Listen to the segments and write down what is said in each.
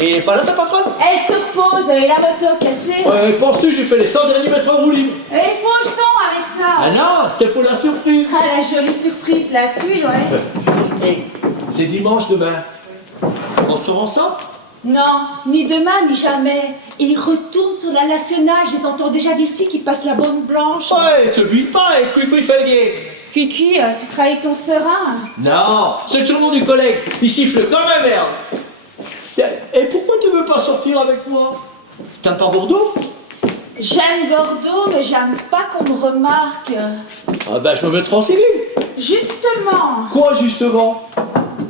Et pas là ta patronne? Elle se repose et la moto cassée. Penses-tu j'ai fait les 100 derniers mètres en roue libre? Et il faut le jeton avec ça. Ah non, c'était pour la surprise. Ah, la jolie surprise, la tuile, ouais. Et c'est dimanche demain. On sort ensemble? Non, ni demain, ni jamais. Et ils retournent sur la nationale, je les entends déjà d'ici qui passent la bande blanche. Ouais, te bute pas, et Cuicui fait le guet. Kiki, tu travailles avec ton serin? Non, c'est le surnom du collègue. Il siffle comme un merde. Et pourquoi tu veux pas sortir avec moi? T'aimes pas Bordeaux? J'aime Bordeaux, mais j'aime pas qu'on me remarque. Ah ben je me mettrai en civil. Justement. Quoi justement?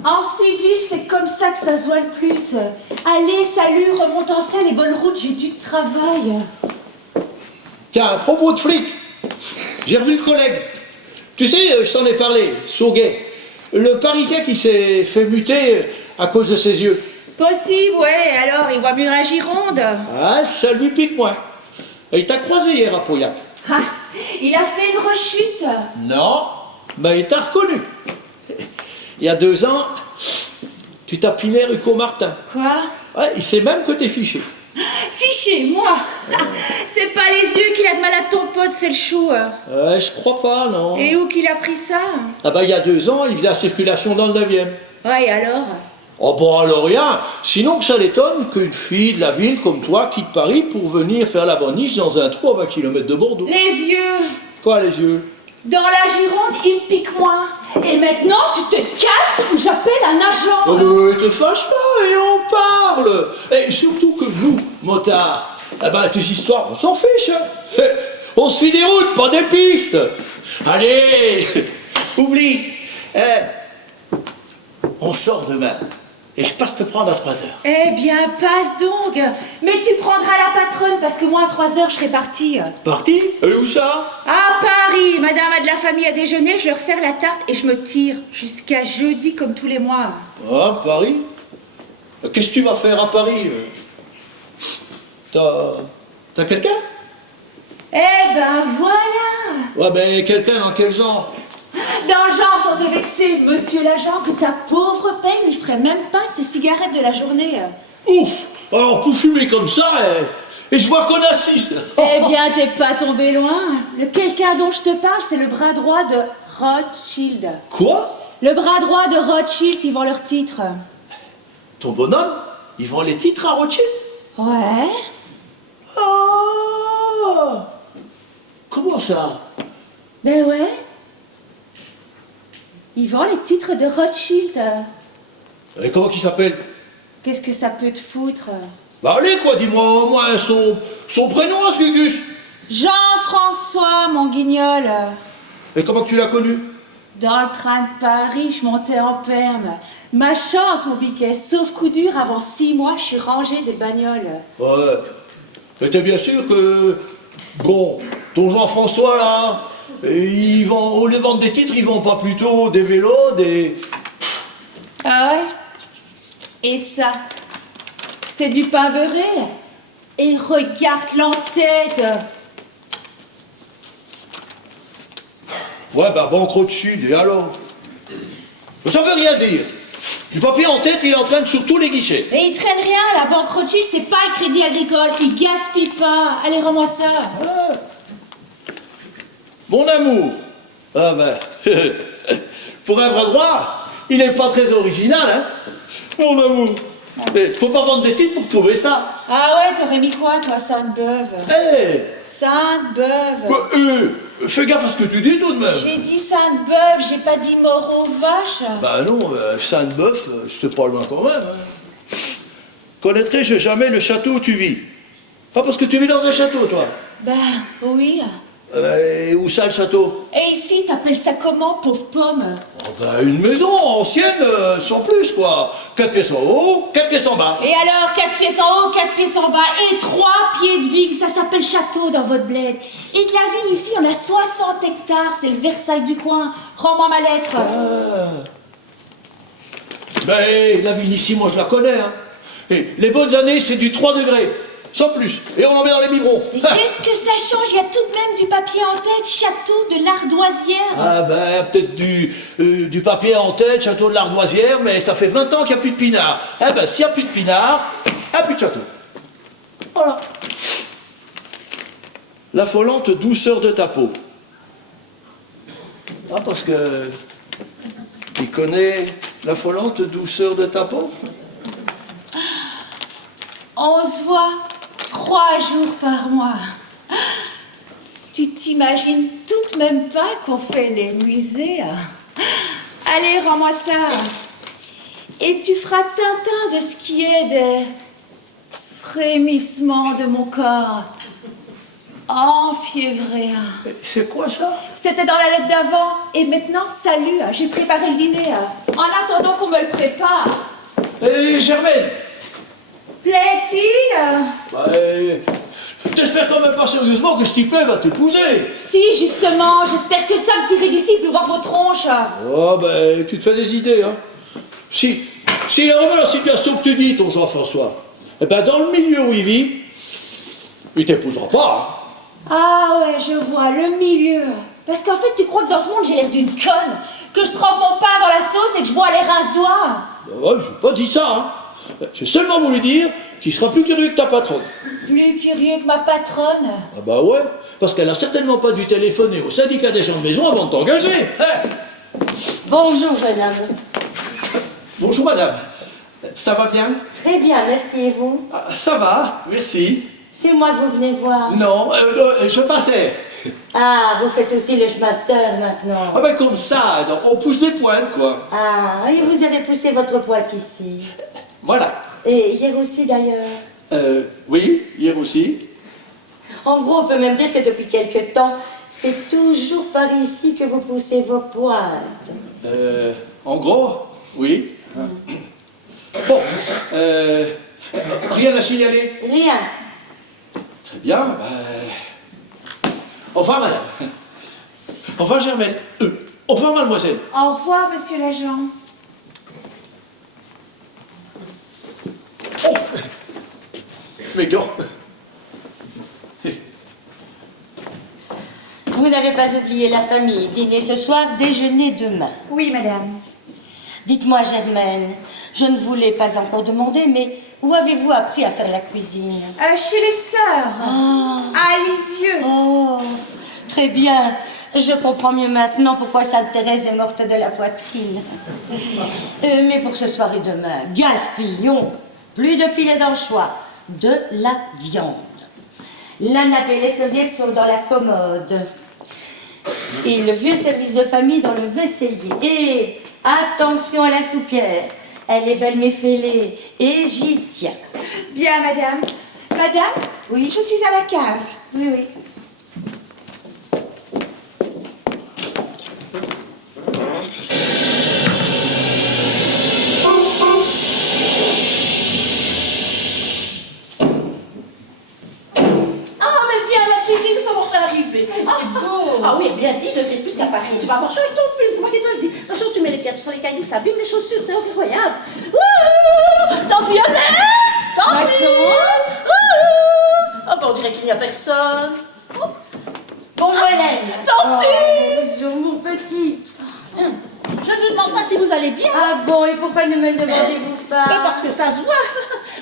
En civil, c'est comme ça que ça se voit le plus. Allez, salut, remonte en selle et bonne route, j'ai du travail. Tiens, à propos de flic, j'ai revu le collègue. Tu sais, je t'en ai parlé, Sauguet. Le Parisien qui s'est fait muter à cause de ses yeux. Possible, ouais, alors, il voit mieux la Gironde. Ah, ça lui pique moins. Et il t'a croisé hier à Pauillac. Ah, il a fait une rechute. Non, mais il t'a reconnu. Il y a 2 ans, tu tapinais rue Martin. Quoi? Ouais, il sait même que t'es fiché. Fiché, moi. C'est pas les yeux qu'il a de mal à ton pote, c'est le chou. Ouais, je crois pas, non. Et où qu'il a pris ça? Ah bah il y a 2 ans, il faisait la circulation dans le 9e. Ouais, et alors? Oh bon alors rien, sinon que ça l'étonne qu'une fille de la ville comme toi quitte Paris pour venir faire la boniche dans un trou à 20 km de Bordeaux. Les yeux. Quoi les yeux? Dans la Gironde, il me pique moins. Et maintenant, tu te casses ou j'appelle un agent. Oh mais te fâche pas et on parle. Et surtout que nous, motards, eh ben tes histoires, on s'en fiche. Hein. On se fait des routes, pas des pistes. Allez, oublie. On sort demain. Et je passe te prendre à 3 heures. Eh bien, passe donc. Mais tu prendras la patronne parce que moi, à 3 heures, je serai partie. Parti? Et où ça? À Paris. Madame a de la famille à déjeuner, je leur sers la tarte et je me tire jusqu'à jeudi comme tous les mois. Ah, Paris? Qu'est-ce que tu vas faire à Paris? T'as quelqu'un? Eh ben, voilà. Ouais, ben quelqu'un dans quel genre? Dans le genre, sans te vexer, monsieur l'agent, que ta pauvre paye ne ferait même pas ses cigarettes de la journée. Ouf! Alors, pour fumer comme ça, et je vois qu'on assiste. Eh bien, t'es pas tombé loin. Le quelqu'un dont je te parle, c'est le bras droit de Rothschild. Quoi? Le bras droit de Rothschild, ils vendent leurs titres. Ton bonhomme, ils vendent les titres à Rothschild? Ouais. Ah! Comment ça? Ben ouais. Ils vendent les titres de Rothschild. Et comment il s'appelle? Qu'est-ce que ça peut te foutre? Bah allez quoi, dis-moi au moins son prénom, ce Gugus. Jean-François, mon guignol. Et comment tu l'as connu? Dans le train de Paris, je montais en perme. Ma chance, mon biquet, sauf coup dur, avant 6 mois, je suis rangée des bagnoles. Ouais. Mais t'es bien sûr que... Bon, ton Jean-François, là, au lieu de vendre des titres, ils vendent pas plutôt des vélos, des... Ah ouais? Et ça, C'est du pain beurré. Et regarde l'entête. Ouais, bah, banqueroute sud, et alors? Ça veut rien dire. Du papier en tête, il entraîne sur tous les guichets. Et il traîne rien, la banque Rothschild, c'est pas le crédit agricole. Il gaspille pas. Allez, rends-moi ça. Ah. Mon amour. Ah ben, pour un bras droit, il est pas très original, hein? Mon amour. Mais faut pas vendre des titres pour trouver ça. Ah ouais, t'aurais mis quoi, toi, Sainte-Beuve? Hé Sainte-Beuve. Fais gaffe à ce que tu dis tout de même. J'ai dit Sainte-Beuve, j'ai pas dit mort aux vaches. Bah non, Sainte-Beuve, c'était pas loin quand même. Hein. Connaîtrai-je jamais le château où tu vis? Pas parce que tu vis dans un château, toi. Bah, oui. Et où ça, le château? Et ici, t'appelles ça comment, pauvre pomme? Oh, bah, une maison ancienne, sans plus, quoi. 4 pièces en haut, 4 pièces en bas. Et alors, 4 pièces en haut, 4 pièces en bas, et 3 pieds de vigne, ça s'appelle château dans votre bled. Et de la vigne ici, on a 60 hectares, c'est le Versailles du coin. Rends-moi ma lettre. Ben, la vigne ici, moi, je la connais, hein. Et les bonnes années, c'est du 3 degrés. Sans plus. Et on en met dans les biberons. Et qu'est-ce que ça change? Il y a tout de même du papier en tête, château de l'Ardoisière. Ah ben, peut-être du papier en tête, château de l'Ardoisière, mais ça fait 20 ans qu'il n'y a plus de pinard. Eh ben, s'il n'y a plus de pinard, il n'y a plus de château. Voilà. L'affolante douceur de ta peau. Ah, parce que... Tu connais l'affolante douceur de ta peau? On se voit 3 jours par mois. Tu t'imagines tout de même pas qu'on fait les musées? Allez, rends-moi ça. Et tu feras Tintin de ce qui est des frémissements de mon corps enfiévré. C'est quoi ça? C'était dans la lettre d'avant. Et maintenant, salut, j'ai préparé le dîner. En attendant qu'on me le prépare. Germaine! Plaît-il? T'espères quand même pas sérieusement que ce type va t'épouser? Si, justement, j'espère que ça me tirait d'ici pour voir vos tronches. Oh, ben, tu te fais des idées, hein. Si il y a vraiment la situation que tu dis, ton Jean-François, eh ben, dans le milieu où il vit, il t'épousera pas. Hein. Ah ouais, je vois, le milieu. Parce qu'en fait, tu crois que dans ce monde, j'ai l'air d'une conne? Que je trempe mon pain dans la sauce et que je bois les rince-doigts? Ben ouais, j'ai pas dit ça, hein. J'ai seulement voulu dire qu'il sera plus curieux que ta patronne. Plus curieux que ma patronne? Ah bah ouais, parce qu'elle a certainement pas dû téléphoner au syndicat des gens de maison avant de t'engager. Hein? Bonjour, jeune homme. Bonjour madame, ça va bien? Très bien, merci, et vous? Ah, ça va, merci. C'est moi que vous venez voir. Non, je passais. Ah, vous faites aussi le chemin de terre maintenant. Ah ben comme ça, on pousse les pointes quoi. Ah, et vous avez poussé votre pointe ici. Voilà. Et hier aussi d'ailleurs. Oui, hier aussi. En gros, on peut même dire que depuis quelque temps, c'est toujours par ici que vous poussez vos pointes. En gros, oui. Bon, rien à signaler? Rien. Très bien, ben... Au revoir, madame. Au revoir, Germaine. Au revoir, mademoiselle. Au revoir, monsieur l'agent. Oh mes gants. Vous n'avez pas oublié la famille. Dîner ce soir, déjeuner demain. Oui, madame. Dites-moi, Germaine, je ne vous l'ai pas encore demandé, mais où avez-vous appris à faire la cuisine? Chez les sœurs. À Lisieux. Oh, très bien. Je comprends mieux maintenant pourquoi Sainte Thérèse est morte de la poitrine. Mais pour ce soir et demain, gaspillons. Plus de filets d'anchois, de la viande. La nappe et les serviettes sont dans la commode. Et le vieux service de famille dans le vaisselier. Et attention à la soupière. Elle est belle mais fêlée. Et j'y tiens. Bien, madame. Madame? Oui. Je suis à la cave. Oui, oui. Ah oui, bien dit, de plus qu'à Paris. Tu vas avoir chaud avec ton pull, c'est moi qui te le dis. Attention, tu mets les pieds sur les cailloux, ça abîme les chaussures, c'est incroyable. Ouh, tante Violette! Tante Bon, et pourquoi ne me le demandez-vous pas? Parce que ça se voit.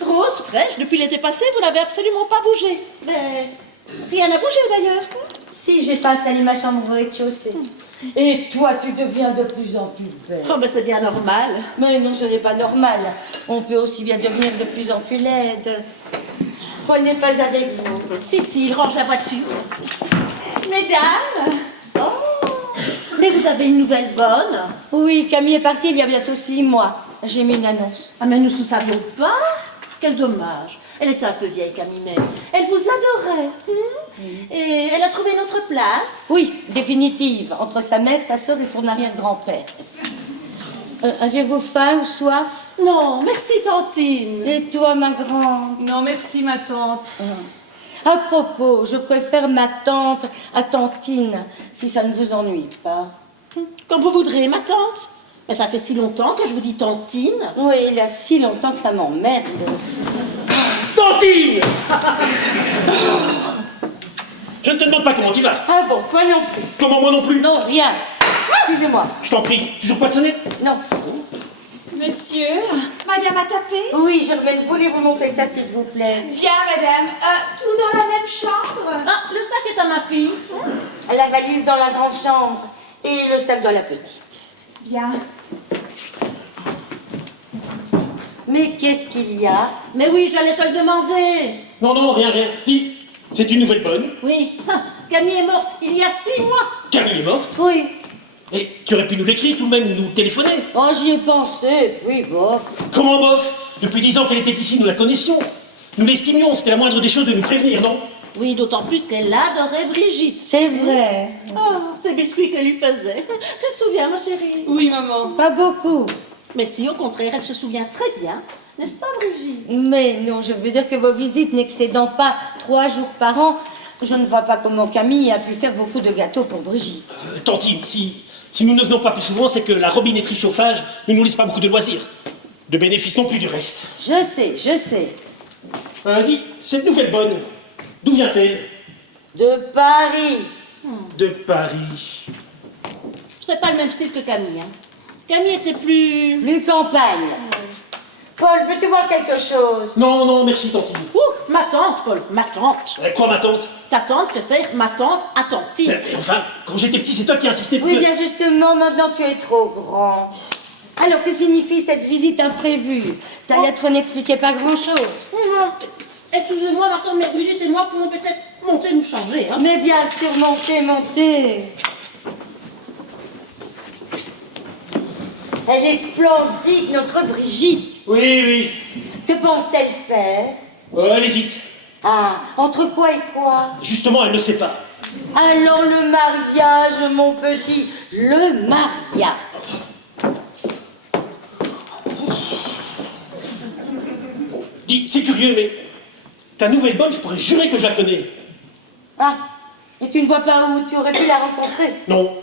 Rose, fraîche, depuis l'été passé, vous n'avez absolument pas bougé. Mais rien n'a bougé d'ailleurs. Si, j'ai pas installé ma chambre au rez-de-chaussée. Et toi, tu deviens de plus en plus belle. Oh, mais c'est bien normal. Mais non, ce n'est pas normal. On peut aussi bien devenir de plus en plus laide. Prenez pas avec vous. Si, il range la voiture. Mesdames, Oh, mais vous avez une nouvelle bonne. Oui, Camille est partie il y a bientôt 6 mois. J'ai mis une annonce. Ah, mais nous ne savions pas. Quel dommage. Elle était un peu vieille, Camille, mais elle vous adorait. Et elle a trouvé notre place. Oui, définitive, entre sa mère, sa sœur et son arrière-grand-père. Avez-vous faim ou soif? Non, merci, Tantine. Et toi, ma grande? Non, merci, ma tante. À propos, je préfère ma tante à Tantine, si ça ne vous ennuie pas. Comme vous voudrez, ma tante. Mais ça fait si longtemps que je vous dis Tantine. Oui, il y a si longtemps que ça m'emmerde. Tantine! Je ne te demande pas comment tu vas. Ah bon, toi non plus. Comment moi non plus? Non, rien. Excusez-moi. Je t'en prie, toujours pas de sonnette? Non. monsieur, madame a tapé? Oui, Germaine, voulez-vous monter ça, s'il vous plaît? Bien, madame. Tout dans la même chambre? Ah, le sac est à ma fille. La valise dans la grande chambre et le sac dans la petite. Bien. Mais qu'est-ce qu'il y a? Mais oui, j'allais te le demander. Non, rien. Dis, c'est une nouvelle bonne. Oui, Camille est morte il y a 6 mois. Camille est morte. Oui. Et tu aurais pu nous l'écrire tout de même ou nous téléphoner. Oh, j'y ai pensé, puis bof. Comment bof? Depuis 10 ans qu'elle était ici, nous la connaissions. Nous l'estimions, c'était la moindre des choses de nous prévenir, non? Oui, d'autant plus qu'elle adorait Brigitte. C'est vrai. Oh, ces biscuits qu'elle lui faisait. Tu te souviens, ma chérie? Oui, maman. Pas beaucoup. Mais si, au contraire, elle se souvient très bien. N'est-ce pas, Brigitte? Mais non, je veux dire que vos visites n'excédant pas 3 jours par an, je ne vois pas comment Camille a pu faire beaucoup de gâteaux pour Brigitte. Tantine, si nous ne venons pas plus souvent, c'est que la robinetterie chauffage ne nous laisse pas beaucoup de loisirs. De bénéfices non plus du reste. Je sais. Dis, cette nouvelle bonne, d'où vient-elle? De Paris. De Paris. C'est pas le même style que Camille. Hein. Camille était plus... Plus campagne. Paul, veux-tu boire quelque chose? Non, merci, Tantine. Ouh, ma tante, Paul, ma tante. Quoi, ma tante? Ta tante préfère ma tante à Tantine. Mais enfin, quand j'étais petit, c'est toi qui insistais pour Oui, que... bien justement, maintenant tu es trop grand. Alors, que signifie cette visite imprévue? Ta lettre n'expliquait pas grand-chose. Excusez-moi, Martin, mais Brigitte et moi pouvons peut-être monter nous changer. Hein. Mais bien sûr, montez. Elle est splendide, notre Brigitte. Oui. Que pense-t-elle faire? Elle hésite. Ah, entre quoi et quoi? Justement, elle ne sait pas. Alors le mariage, mon petit, le mariage. Dis, c'est curieux, mais ta nouvelle bonne, je pourrais jurer que je la connais. Ah, et tu ne vois pas où tu aurais pu la rencontrer? Non.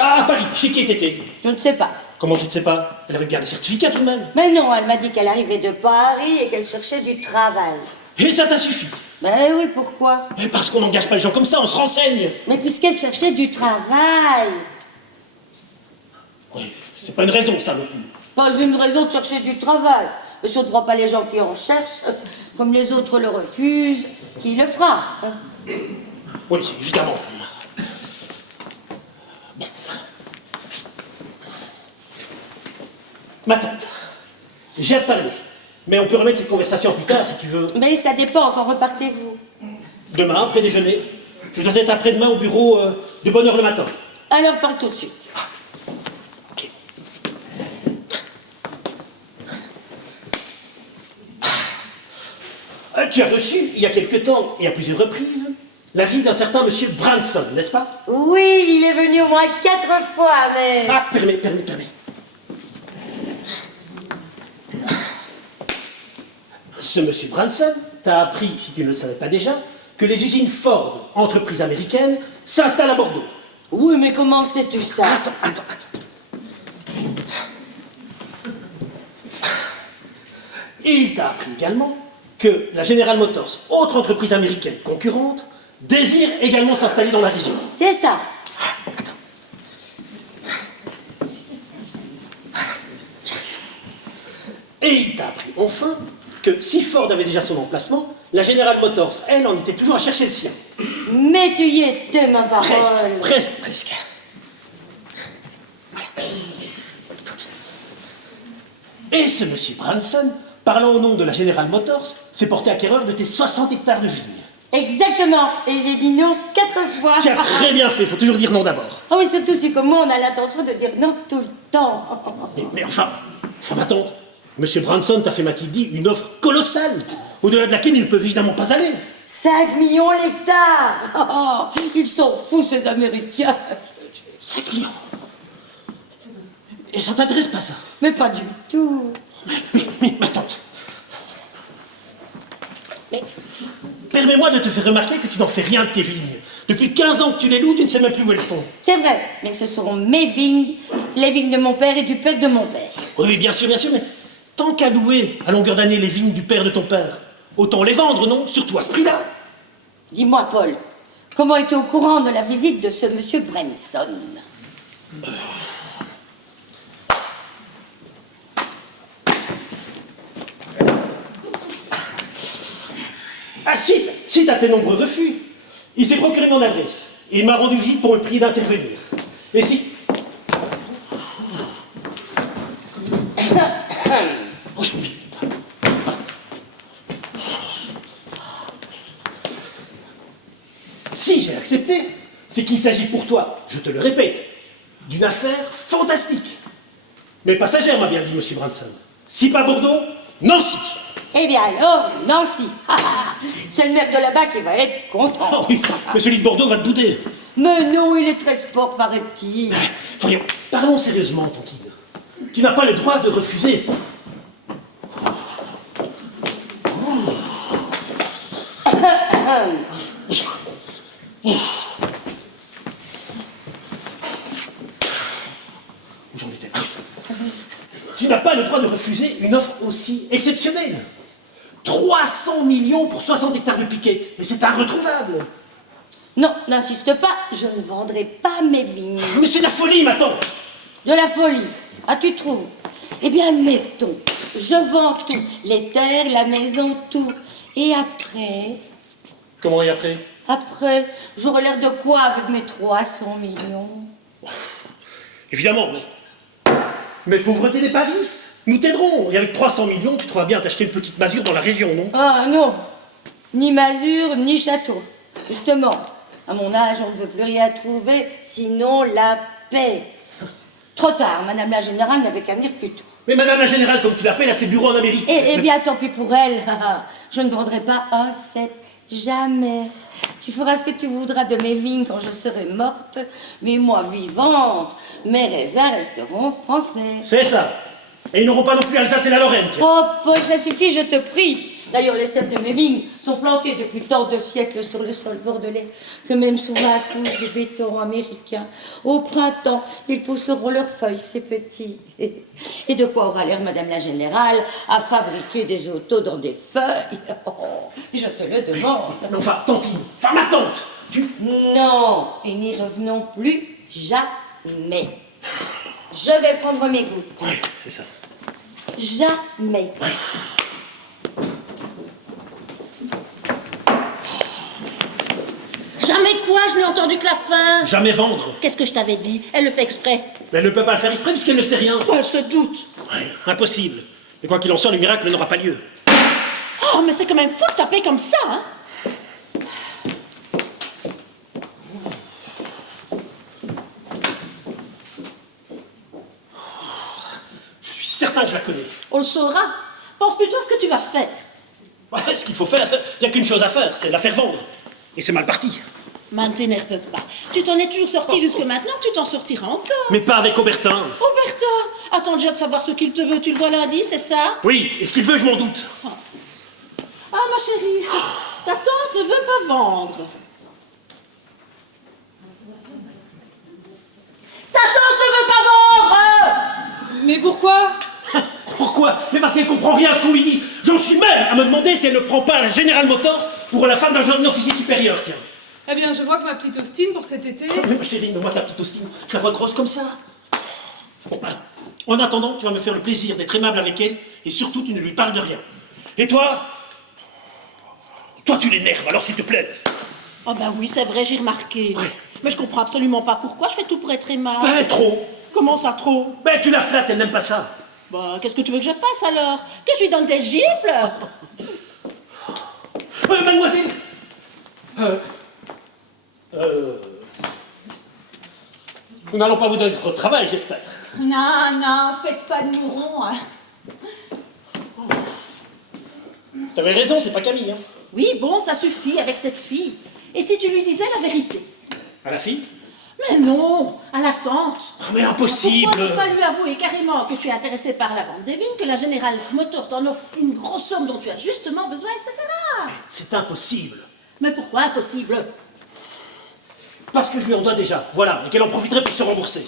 Ah, à Paris, chez qui était-elle? Je ne sais pas. Comment tu ne sais pas? Elle avait bien des certificats tout de même. Mais non, elle m'a dit qu'elle arrivait de Paris et qu'elle cherchait du travail. Et ça t'a suffi? Ben oui, pourquoi? Parce qu'on n'engage pas les gens comme ça, on se renseigne. Mais puisqu'elle cherchait du travail. Oui, c'est pas une raison, ça non plus. Pas une raison de chercher du travail. Mais si on ne prend pas les gens qui en cherchent, comme les autres le refusent, qui le fera? Hein? Oui, évidemment. Bon. Ma tante, j'ai à te parler. Mais on peut remettre cette conversation plus tard si tu veux. Mais ça dépend, quand repartez-vous? Demain, après déjeuner. Je dois être après-demain au bureau de bonne heure le matin. Alors pars tout de suite. Ok. Tu as reçu, il y a quelque temps et à plusieurs reprises, l'avis d'un certain monsieur Branson, n'est-ce pas? Oui, il est venu au moins 4 fois, mais... Ah, permets. Ce monsieur Branson t'a appris, si tu ne le savais pas déjà, que les usines Ford, entreprise américaine, s'installent à Bordeaux. Oui, mais comment sais-tu ça? Attends. Et il t'a appris également que la General Motors, autre entreprise américaine concurrente, désire également s'installer dans la région. C'est ça. Et il t'a appris enfin que si Ford avait déjà son emplacement, la General Motors, elle, en était toujours à chercher le sien. Mais tu y étais, ma parole. Presque. Et ce monsieur Branson, parlant au nom de la General Motors, s'est porté acquéreur de tes 60 hectares de vignes. Exactement. Et j'ai dit non 4 fois. Tu as très bien fait, faut toujours dire non d'abord. Ah oui, surtout si comme moi, on a l'intention de dire non tout le temps. Mais enfin, ma tante, monsieur Branson t'a fait, m'a-t-il dit, une offre colossale, au-delà de laquelle il ne peut évidemment pas aller. 5 millions l'hectare. Ils sont fous, ces Américains. 5 millions. Et ça t'intéresse pas, ça? Mais pas du tout. Mais, ma tante. Mais, permets-moi de te faire remarquer que tu n'en fais rien de tes vignes. Depuis 15 ans que tu les loues, tu ne sais même plus où elles sont. C'est vrai, mais ce seront mes vignes, les vignes de mon père et du père de mon père. Oui, bien sûr, mais tant qu'à louer à longueur d'année les vignes du père de ton père, autant les vendre, non? Surtout à ce prix-là. Dis-moi, Paul, comment es-tu au courant de la visite de ce monsieur Branson? Ah, suite à tes nombreux refus, il s'est procuré mon adresse et il m'a rendu visite pour me prier d'intervenir. Et si... Oui. Si j'ai accepté, c'est qu'il s'agit pour toi, je te le répète, d'une affaire fantastique. Mais passagère, m'a bien dit monsieur Branson. Si pas Bordeaux, Nancy. Eh bien alors, Nancy. C'est le maire de là-bas qui va être content. Oh oui, mais celui de Bordeaux va te bouder. Mais non, il est très sport, paraît-il. Voyons, parlons sérieusement, Tantine. Tu n'as pas le droit de refuser. Où j'en étais? Tu n'as pas le droit de refuser une offre aussi exceptionnelle. 300 millions pour 60 hectares de piquettes. Mais c'est irretrouvable. Non, n'insiste pas, je ne vendrai pas mes vignes. Mais c'est de la folie, ma tante. De la folie. Ah, tu trouves? Eh bien, admettons, je vends tout. Les terres, la maison, tout. Et après... Comment et après? Après, j'aurai l'air de quoi avec mes 300 millions? Évidemment, mais pauvreté n'est pas vice. Nous t'aiderons. Et avec 300 millions, tu trouveras bien à t'acheter une petite masure dans la région, non? Ah non, ni masure, ni château. Justement, à mon âge, on ne veut plus rien trouver, sinon la paix. Trop tard, Madame la Générale n'avait qu'à venir plus tôt. Mais Madame la Générale, comme tu l'appelles, a ses bureaux en Amérique. Eh bien, tant pis pour elle. Je ne vendrai pas un cent, jamais. Tu feras ce que tu voudras de mes vignes quand je serai morte, mais moi vivante, mes raisins resteront français. C'est ça. Et ils n'auront pas non plus Alsace et la Lorraine. Tiens. Oh, Paul, ça suffit, je te prie. D'ailleurs, les cèpes de mes vignes sont plantés depuis tant de siècles sur le sol bordelais que même sous la couche de béton américain, au printemps, ils pousseront leurs feuilles, ces petits. Et de quoi aura l'air Madame la Générale à fabriquer des autos dans des feuilles? Oh, je te le demande. Mais enfin, Tantine, enfin ma tante. Non, et n'y revenons plus jamais. Je vais prendre mes gouttes. Oui, c'est ça. Jamais. Jamais quoi? Je n'ai entendu que la fin. Jamais vendre. Qu'est-ce que je t'avais dit? Elle le fait exprès. Mais elle ne peut pas le faire exprès puisqu'elle ne sait rien. Oh, elle se doute. Ouais, impossible. Mais quoi qu'il en soit, le miracle n'aura pas lieu. Oh, mais c'est quand même fou de taper comme ça, hein? Je suis certain que je la connais. On le saura. Pense plutôt à ce que tu vas faire. Ouais, ce qu'il faut faire, il n'y a qu'une chose à faire, c'est la faire vendre. Et c'est mal parti. Man, t'énerve pas. Tu t'en es toujours sorti jusque maintenant, tu t'en sortiras encore. Mais pas avec Aubertin. Roberta, attends déjà de savoir ce qu'il te veut. Tu le vois lundi, c'est ça? Oui, et ce qu'il veut, je m'en doute. Ah, ma chérie, ta tante ne veut pas vendre. Ta tante ne veut pas vendre! Mais pourquoi? Pourquoi? Mais parce qu'elle comprend rien à ce qu'on lui dit. J'en suis même à me demander si elle ne prend pas la General Motors pour la femme d'un jeune officier supérieur, tiens. Eh bien, je vois que ma petite Austin pour cet été... Mais ma chérie, mais moi ta petite Austin, je la vois grosse comme ça. Bon, alors, En attendant, tu vas me faire le plaisir d'être aimable avec elle, et surtout, tu ne lui parles de rien. Et toi? Toi, tu l'énerves, alors s'il te plaît. Oh bah oui, c'est vrai, j'ai remarqué. Ouais. Mais je comprends absolument pas pourquoi je fais tout pour être aimable. Ben, trop. Comment ça, trop? Ben, tu la flattes, elle n'aime pas ça. Bah, qu'est-ce que tu veux que je fasse alors? Que je lui donne des gifles? Mademoiselle. Nous n'allons pas vous donner trop de travail, j'espère. Non, non, faites pas de mourons. T'avais raison, c'est pas Camille, hein. Oui, bon, ça suffit avec cette fille. Et si tu lui disais la vérité? À la fille? Mais non, à la tante. Oh, mais impossible. Pourquoi ne pas lui avouer carrément que tu es intéressé par la vente des vignes, que la General Motors t'en offre une grosse somme dont tu as justement besoin, etc. C'est impossible. Mais pourquoi impossible? Parce que je lui en dois déjà, voilà, et qu'elle en profiterait pour se rembourser.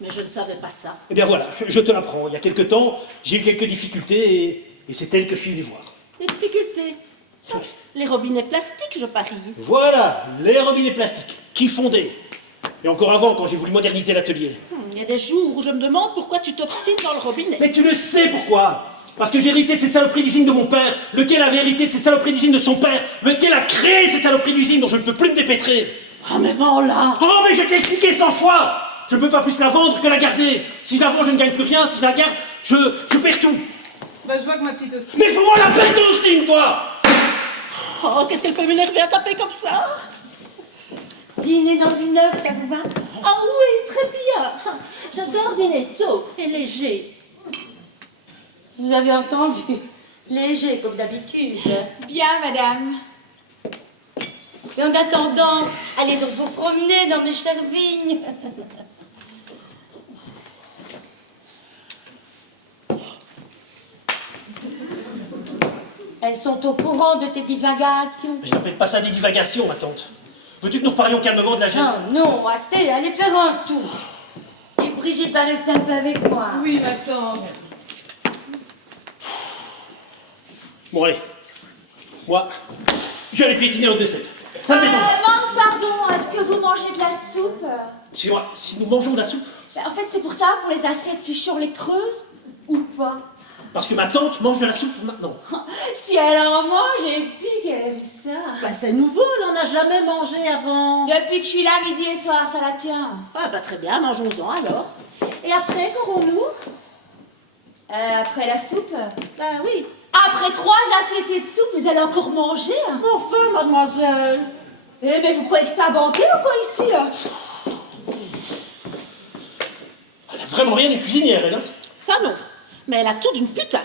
Mais je ne savais pas ça. Eh bien voilà, je te l'apprends. Il y a quelque temps, j'ai eu quelques difficultés et c'est elle que je suis venu voir. Les difficultés. Ah, les robinets plastiques, je parie. Voilà, les robinets plastiques, qui fondaient. Et encore avant, quand j'ai voulu moderniser l'atelier. Il y a des jours où je me demande pourquoi tu t'obstines dans le robinet. Mais tu le sais pourquoi? Parce que j'ai hérité de cette saloperie d'usine de mon père, lequel avait hérité de cette saloperie d'usine de son père, lequel a créé cette saloperie d'usine dont je ne peux plus me dépêtrer. Ah, mais voilà. Oh, mais je te l'ai expliqué 100 fois. Je ne peux pas plus la vendre que la garder. Si je la vends, je ne gagne plus rien. Si je la garde, je perds tout. Bah, je vois que ma petite Austin. Mais fous-moi la paix de Austin, toi! Oh, qu'est-ce qu'elle peut m'énerver à taper comme ça? Dîner dans une heure, ça vous va? Ah oui, très bien. J'adore dîner tôt et léger. Vous avez entendu? Léger, comme d'habitude. Bien, madame. Et en attendant, allez donc vous promener dans mes chères vignes. Elles sont au courant de tes divagations. Je n'appelle pas ça des divagations, ma tante. Veux-tu que nous reparlions calmement de la gêne? Non, non, assez, allez faire un tour. Et Brigitte va rester un peu avec moi. Oui, ma tante. Bon, allez. Moi, je vais aller piétiner au dessert. Ça me dérange. Manque pardon, est-ce que vous mangez de la soupe? Excuse-moi, si nous mangeons de la soupe, En fait, c'est pour ça, pour les assiettes, si chaud, on les creuse ou pas? parce que ma tante mange de la soupe maintenant. Si elle en mange, et puis qu'elle aime ça. Bah, c'est nouveau, elle n'en a jamais mangé avant. Depuis que je suis là midi et soir, ça la tient. Ah bah très bien, mangeons-en alors. Et après, qu'aurons-nous? Après la soupe? Bah oui. Après 3 assiettes de soupe, vous allez encore manger? Mais enfin, mademoiselle. Eh mais vous croyez que c'est un banquet ou quoi ici? Elle a vraiment rien d'une cuisinière, elle, hein? Ça non. Mais elle a tout d'une putain.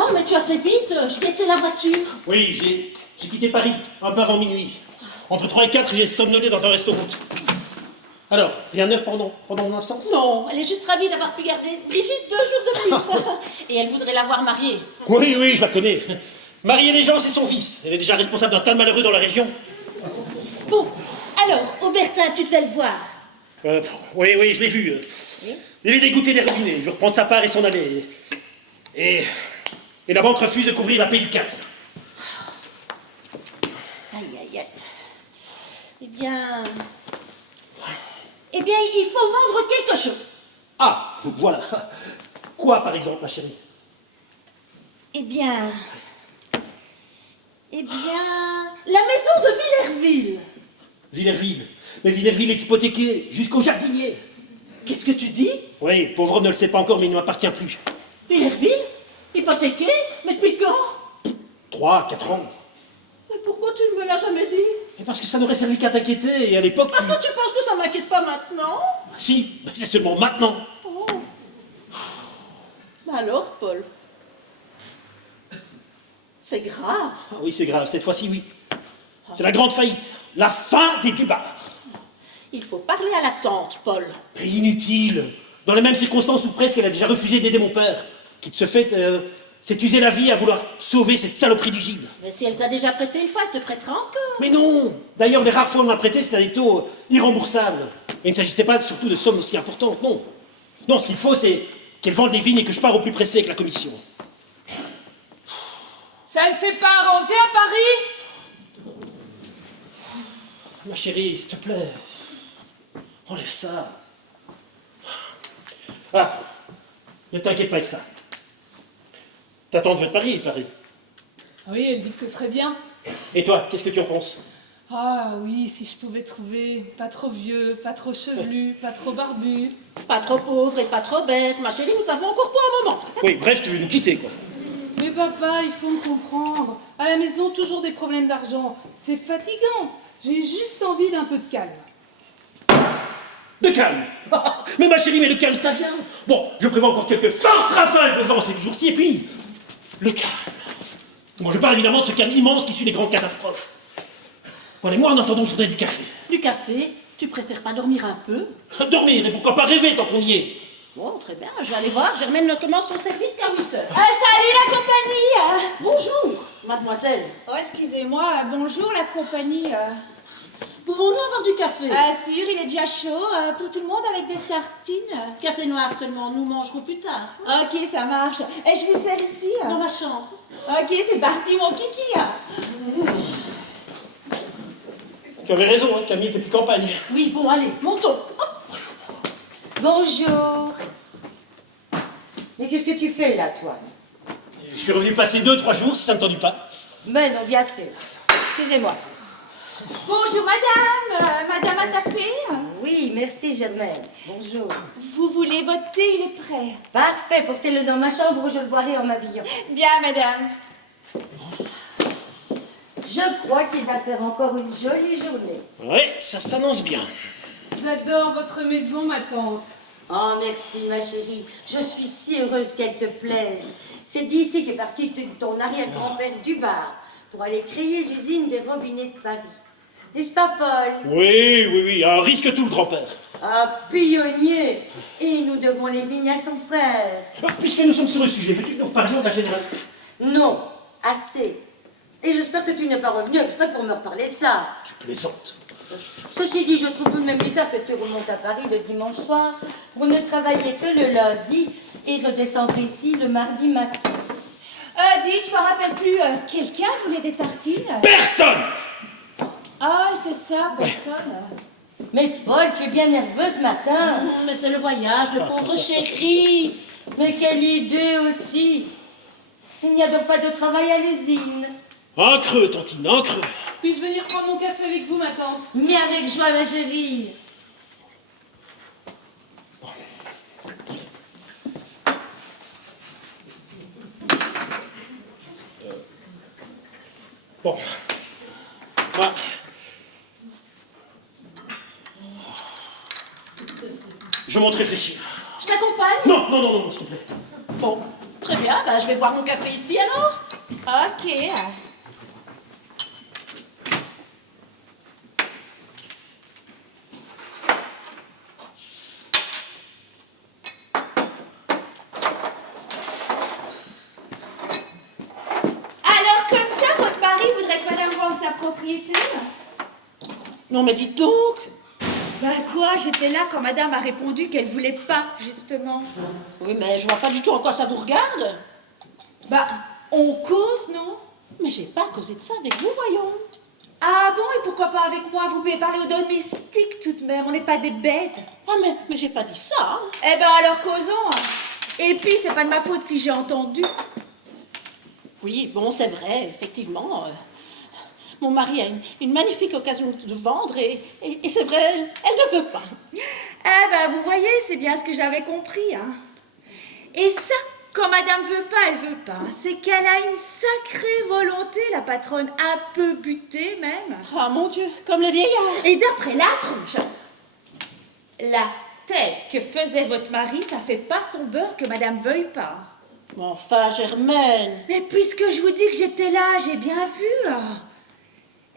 Oh, mais tu as fait vite. Je guettais la voiture. Oui, j'ai quitté Paris un peu avant minuit. Entre 3 et 4, j'ai somnolé dans un restaurant. Alors, rien de neuf pendant mon absence? Non, elle est juste ravie d'avoir pu garder Brigitte 2 jours de plus. Et elle voudrait l'avoir mariée. Oui, oui, je la connais. Marier les gens, c'est son fils. Elle est déjà responsable d'un tas de malheureux dans la région. Bon, alors, Aubertin, tu devais le voir. Oui, oui, je l'ai vu. Il est dégoûté des robinets. Il veut reprendre sa part et s'en aller. Et la banque refuse de couvrir la paie du 15. Eh bien... Eh bien, il faut vendre quelque chose. Ah, voilà. Quoi, par exemple, ma chérie? Eh bien... Eh bien... La maison de Villerville. Villerville. Mais Villerville est hypothéqué, jusqu'au jardinier. Qu'est-ce que tu dis? Oui, pauvre ne le sait pas encore, mais il ne m'appartient plus. Villerville? Hypothéqué? Mais depuis quand? 3, 4 ans. Mais pourquoi tu ne me l'as jamais dit? Et parce que ça n'aurait servi qu'à t'inquiéter, et à l'époque... Parce que tu penses que ça m'inquiète pas maintenant? Si, mais c'est seulement maintenant. Oh. Mais alors, Paul? C'est grave. Ah oui, c'est grave, cette fois-ci, oui. C'est la grande faillite. La fin des Dubards. Il faut parler à la tante, Paul. Mais inutile. Dans les mêmes circonstances où presque elle a déjà refusé d'aider mon père, qui de ce fait s'est usé la vie à vouloir sauver cette saloperie d'usine. Mais si elle t'a déjà prêté une fois, elle te prêtera encore. Mais non. D'ailleurs, les rares fois où on m'a prêté, c'était à des taux irremboursables. Et il ne s'agissait pas surtout de sommes aussi importantes, non. Non, ce qu'il faut, c'est qu'elle vende les vignes et que je pars au plus pressé avec la commission. Ça ne s'est pas arrangé à Paris? Ma chérie, s'il te plaît, enlève ça. Ah, ne t'inquiète pas avec ça. Ta tante veut de Paris, Paris. Oui, elle dit que ce serait bien. Et toi, qu'est-ce que tu en penses? Ah oui, si je pouvais trouver pas trop vieux, pas trop chevelu, pas trop barbu. Pas trop pauvre et pas trop bête. Ma chérie, nous t'avons encore pour un moment. Oui, bref, tu veux nous quitter, quoi. Mais papa, il faut me comprendre. À la maison, toujours des problèmes d'argent. C'est fatigant. J'ai juste envie d'un peu de calme. De calme. Mais ma chérie, mais le calme, ça vient. Bon, je prévois encore quelques fortes rafales de vent ces jours-ci, et puis... le calme. Bon, je parle évidemment de ce calme immense qui suit les grandes catastrophes. Bon, et moi, en attendant, je voudrais du café. Du café? Tu préfères pas dormir un peu? Dormir, et pourquoi pas rêver tant qu'on y est. Bon, très bien, je vais aller voir. Germaine ne commence son service qu'à 8 heures. Salut la compagnie. Bonjour, mademoiselle. Oh, excusez-moi, bonjour la compagnie. Pouvons-nous avoir du café? Sûr, il est déjà chaud. Pour tout le monde avec des tartines. Café noir seulement, nous mangerons plus tard. Ok, ça marche. Et je vous sers ici. Dans ma chambre. Ok, c'est parti, mon kiki. Tu avais raison, hein, Camille était plus campagne. Oui, bon, allez, montons. Hop. Bonjour. Mais qu'est-ce que tu fais là, toi? Je suis revenu passer 2-3 jours, si ça ne t'ennuie pas. Mais non, bien sûr. Excusez-moi. Bonjour madame. Madame a tapé. Oui, merci Germaine. Bonjour. Vous voulez votre thé, il est prêt. Parfait, portez-le dans ma chambre où je le boirai en m'habillant. Bien madame. Je crois qu'il va faire encore une jolie journée. Ouais, ça s'annonce bien. J'adore votre maison, ma tante. Oh, merci, ma chérie. Je suis si heureuse qu'elle te plaise. C'est d'ici qu'est parti ton arrière-grand-père Dubar pour aller créer l'usine des robinets de Paris. N'est-ce pas, Paul? Oui, un risque tout le grand-père. Un pionnier. Et nous devons les vignes à son frère. Puisque nous sommes sur le sujet, veux-tu que nous reparlions de la générale? Non, assez. Et j'espère que tu n'es pas revenu exprès pour me reparler de ça. Tu plaisantes. Ceci dit, je trouve tout de même bizarre que tu remontes à Paris le dimanche soir pour ne travailler que le lundi et redescendre ici le mardi matin. Dites, je me rappelle plus. Quelqu'un voulait des tartines? Personne! Ah, c'est ça, personne. Mais Paul, tu es bien nerveux ce matin. Mais c'est le voyage, le pauvre chéri. Mais quelle idée aussi. Il n'y a donc pas de travail à l'usine. Un creux, Tantine, un creux. Puis-je venir prendre mon café avec vous, ma tante? Mais avec joie, ma chérie. Bon. Moi. Je monte réfléchir. Je t'accompagne? Non, s'il te plaît. Bon, très bien, bah, je vais boire mon café ici alors. Ok. Alors, comme ça, votre mari voudrait que madame vende sa propriété? Non, mais dites donc. Bah quoi, j'étais là quand madame a répondu qu'elle voulait pas, justement. Oui, mais je vois pas du tout en quoi ça vous regarde. Bah, on cause, non? Mais j'ai pas causé de ça avec vous, voyons. Ah bon, et pourquoi pas avec moi? Vous pouvez parler aux domestiques tout de même, on n'est pas des bêtes. Ah, mais j'ai pas dit ça, hein. Eh ben alors causons. Et puis, c'est pas de ma faute si j'ai entendu. Oui, bon, c'est vrai, effectivement. Mon mari a une magnifique occasion de vendre et c'est vrai, elle ne veut pas. Eh ben, vous voyez, c'est bien ce que j'avais compris, hein. Et ça, quand madame veut pas, elle veut pas. C'est qu'elle a une sacrée volonté, la patronne, un peu butée même. Ah, mon Dieu, comme le vieillard. Et d'après la tronche, la tête que faisait votre mari, ça fait pas son beurre que madame veuille pas. Mais enfin, Germaine. Mais puisque je vous dis que j'étais là, j'ai bien vu.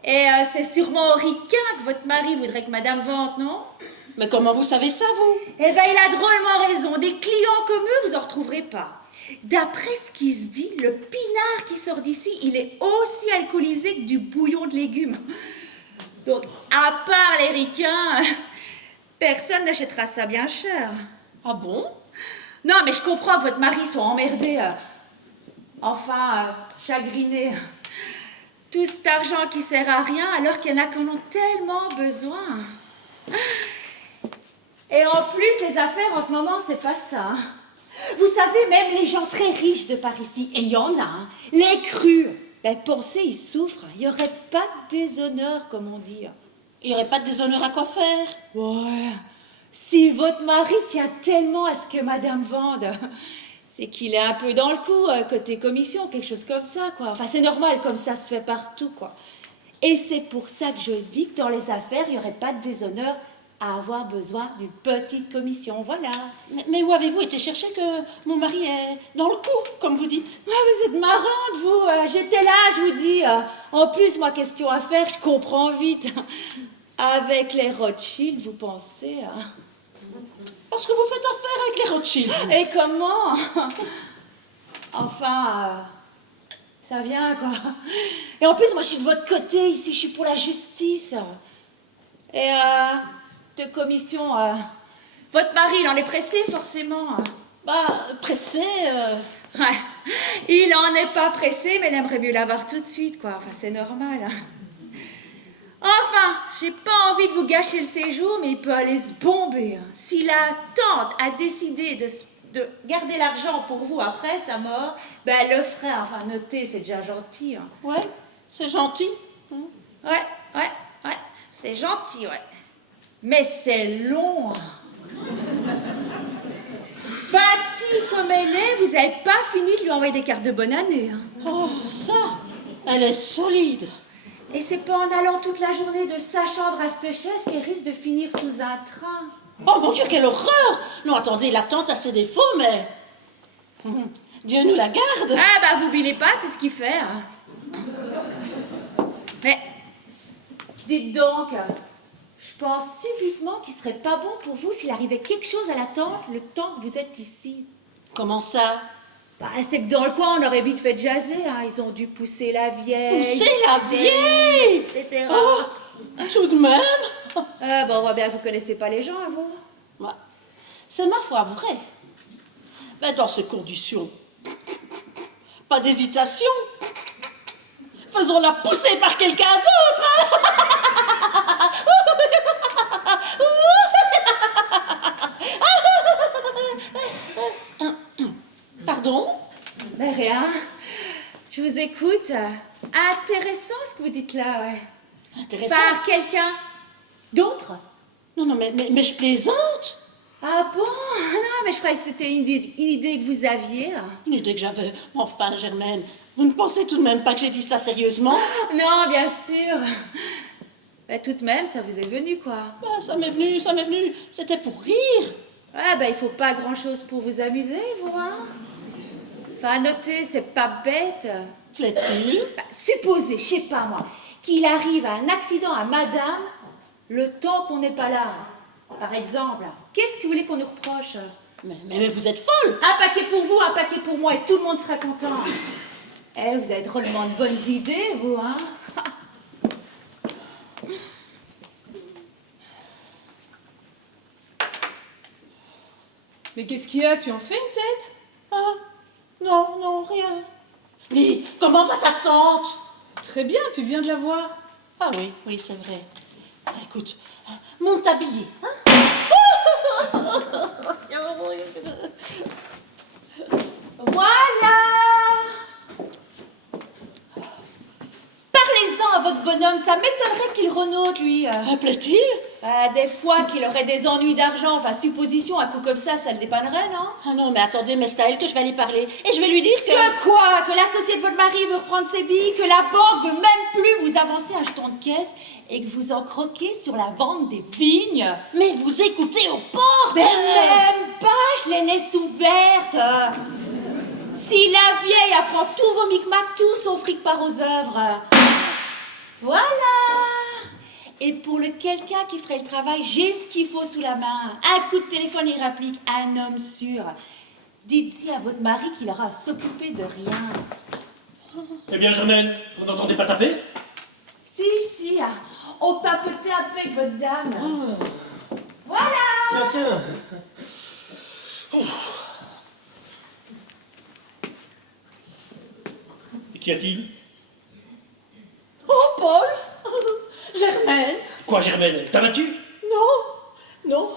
Et c'est sûrement au ricain que votre mari voudrait que madame vende, non? Mais comment vous savez ça, vous? Eh ben, il a drôlement raison. Des clients comme eux, vous en retrouverez pas. D'après ce qui se dit, le pinard qui sort d'ici, il est aussi alcoolisé que du bouillon de légumes. Donc, à part les ricains, personne n'achètera ça bien cher. Ah bon? Non, mais je comprends que votre mari soit emmerdé. Chagriné. Tout cet argent qui sert à rien alors qu'il y en a qui en ont tellement besoin. Et en plus, les affaires en ce moment, c'est pas ça. Vous savez, même les gens très riches de par ici, et il y en a, hein, les crus, ben pensez, ils souffrent. Il n'y aurait pas de déshonneur, comme on dit. Il n'y aurait pas de déshonneur à quoi faire? Ouais. Si votre mari tient tellement à ce que madame vende, c'est qu'il est un peu dans le coup, côté commission, quelque chose comme ça, quoi. Enfin, c'est normal, comme ça se fait partout, quoi. Et c'est pour ça que je dis que dans les affaires, il n'y aurait pas de déshonneur à avoir besoin d'une petite commission, voilà. Mais où avez-vous été chercher que mon mari est dans le coup, comme vous dites? Ah, vous êtes marrante, vous. J'étais là, je vous dis. En plus, moi, question à faire, je comprends vite. Avec les Rothschild, vous pensez... Parce que vous faites affaire avec les Rothschild. Et comment? Enfin, ça vient, quoi. Et en plus, moi, je suis de votre côté, ici, je suis pour la justice. Et, cette commission, votre mari, il en est pressé, forcément. Bah, pressé... Ouais, il en est pas pressé, mais il aimerait mieux l'avoir tout de suite, quoi. Enfin, c'est normal, hein. Enfin, j'ai pas envie de vous gâcher le séjour, mais il peut aller se bomber. Hein. Si la tante a décidé de garder l'argent pour vous après sa mort, ben elle le ferait. Enfin, notez, c'est déjà gentil. Hein. Ouais, c'est gentil. Ouais, c'est gentil, ouais. Mais c'est long. Hein. Bâtie comme elle est, vous avez pas fini de lui envoyer des cartes de bonne année. Hein. Oh, ça, elle est solide. Et c'est pas en allant toute la journée de sa chambre à cette chaise qu'elle risque de finir sous un train. Oh mon Dieu, quelle horreur! Non, attendez, la tante a ses défauts, mais... Dieu nous la garde. Ah bah vous bilez pas, c'est ce qu'il fait. Hein. Mais, dites donc, je pense subitement qu'il serait pas bon pour vous s'il arrivait quelque chose à la tante le temps que vous êtes ici. Comment ça? Bah, c'est que dans le coin, on aurait vite fait jaser, hein. Ils ont dû pousser la vieille. Pousser la vieille? Etc. Oh, tout de même. Ah bon, on voit bien que vous connaissez pas les gens, hein, vous. Ouais. C'est ma foi vrai. Mais dans ces conditions, pas d'hésitation. Faisons-la pousser par quelqu'un d'autre. Pardon? Mais rien. Je vous écoute. Intéressant ce que vous dites là, ouais. Intéressant. Par quelqu'un d'autre? Non, mais je plaisante. Ah bon? Non, mais je croyais que c'était une idée que vous aviez. Une idée que j'avais. Mais enfin, Germaine, vous ne pensez tout de même pas que j'ai dit ça sérieusement? Non, bien sûr. Mais tout de même, ça vous est venu, quoi. Bah, ça m'est venu. C'était pour rire. Ah, bah, il faut pas grand-chose pour vous amuser, vous, hein. Enfin, notez, c'est pas bête. Plaît-il? Bah, supposez, je sais pas moi, qu'il arrive un accident à madame le temps qu'on n'est pas là. Par exemple, qu'est-ce que vous voulez qu'on nous reproche? Mais vous êtes folle. Un paquet pour vous, un paquet pour moi, et tout le monde sera content. Eh, vous avez drôlement de bonnes idées, vous, hein? Mais qu'est-ce qu'il y a? Tu en fais une tête? Ah, non, rien. Dis, comment va ta tante? Très bien, tu viens de la voir. Ah oui, oui, c'est vrai. Écoute, monte habillé, hein? Voilà! Parlez-en à votre bonhomme, ça m'étonnerait qu'il renote, lui. Appelait-il? Bah, des fois qu'il aurait des ennuis d'argent, enfin, supposition, un coup comme ça le dépannerait, non? Ah non, mais attendez, mais c'est à elle que je vais aller parler. Et je vais lui dire que... Que quoi? Que l'associé de votre mari veut reprendre ses billes? Que la banque veut même plus vous avancer un jeton de caisse? Et que vous en croquez sur la vente des vignes? Mais vous écoutez aux portes! Mais même pas, je les laisse ouvertes. Si la vieille apprend tous vos micmacs, tout son fric part aux œuvres. Voilà. Et pour le quelqu'un qui ferait le travail, j'ai ce qu'il faut sous la main. Un coup de téléphone, il rapplique un homme sûr. Dites-y à votre mari qu'il aura à s'occuper de rien. Eh bien, Germaine, vous n'entendez pas taper? Si, on papotait un peu avec votre dame. Voilà. Tiens. Et qu'y a-t-il? Oh, Paul! Germaine! Quoi, Germaine? T'as battu? Non.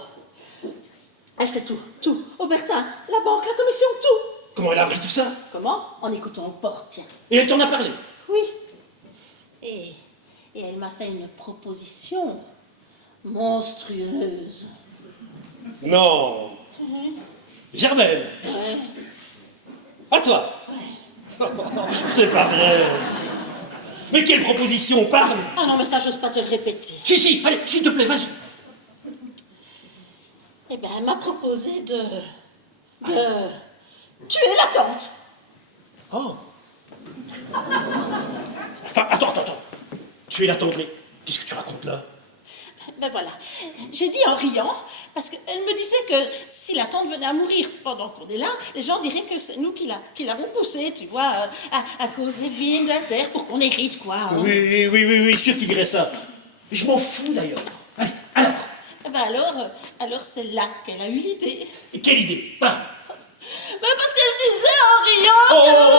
Elle sait tout. Aubertin, la banque, la commission, tout. Comment elle a appris tout ça? Comment? En écoutant aux portes, tiens. Et elle t'en a parlé? Oui. Et elle m'a fait une proposition monstrueuse. Non. Germaine. Ouais. À toi. C'est pas vrai. Mais quelle proposition, parle. Ah non, mais ça, j'ose pas te le répéter. Si, allez, s'il te plaît, vas-y. Eh ben, elle m'a proposé de tuer la tante. Oh. Enfin, attends. Tu es la tante, mais qu'est-ce que tu racontes là? Ben voilà, j'ai dit en riant, parce qu'elle me disait que si la tante venait à mourir pendant qu'on est là, les gens diraient que c'est nous qui l'avons poussée, tu vois, à cause des vignes, de la terre, pour qu'on hérite, quoi. Hein. Oui, sûr qu'il dirait ça. Je m'en fous d'ailleurs. Allez, alors. Eh ben alors c'est là qu'elle a eu l'idée. Et quelle idée? Parle. Ben parce qu'elle disait en riant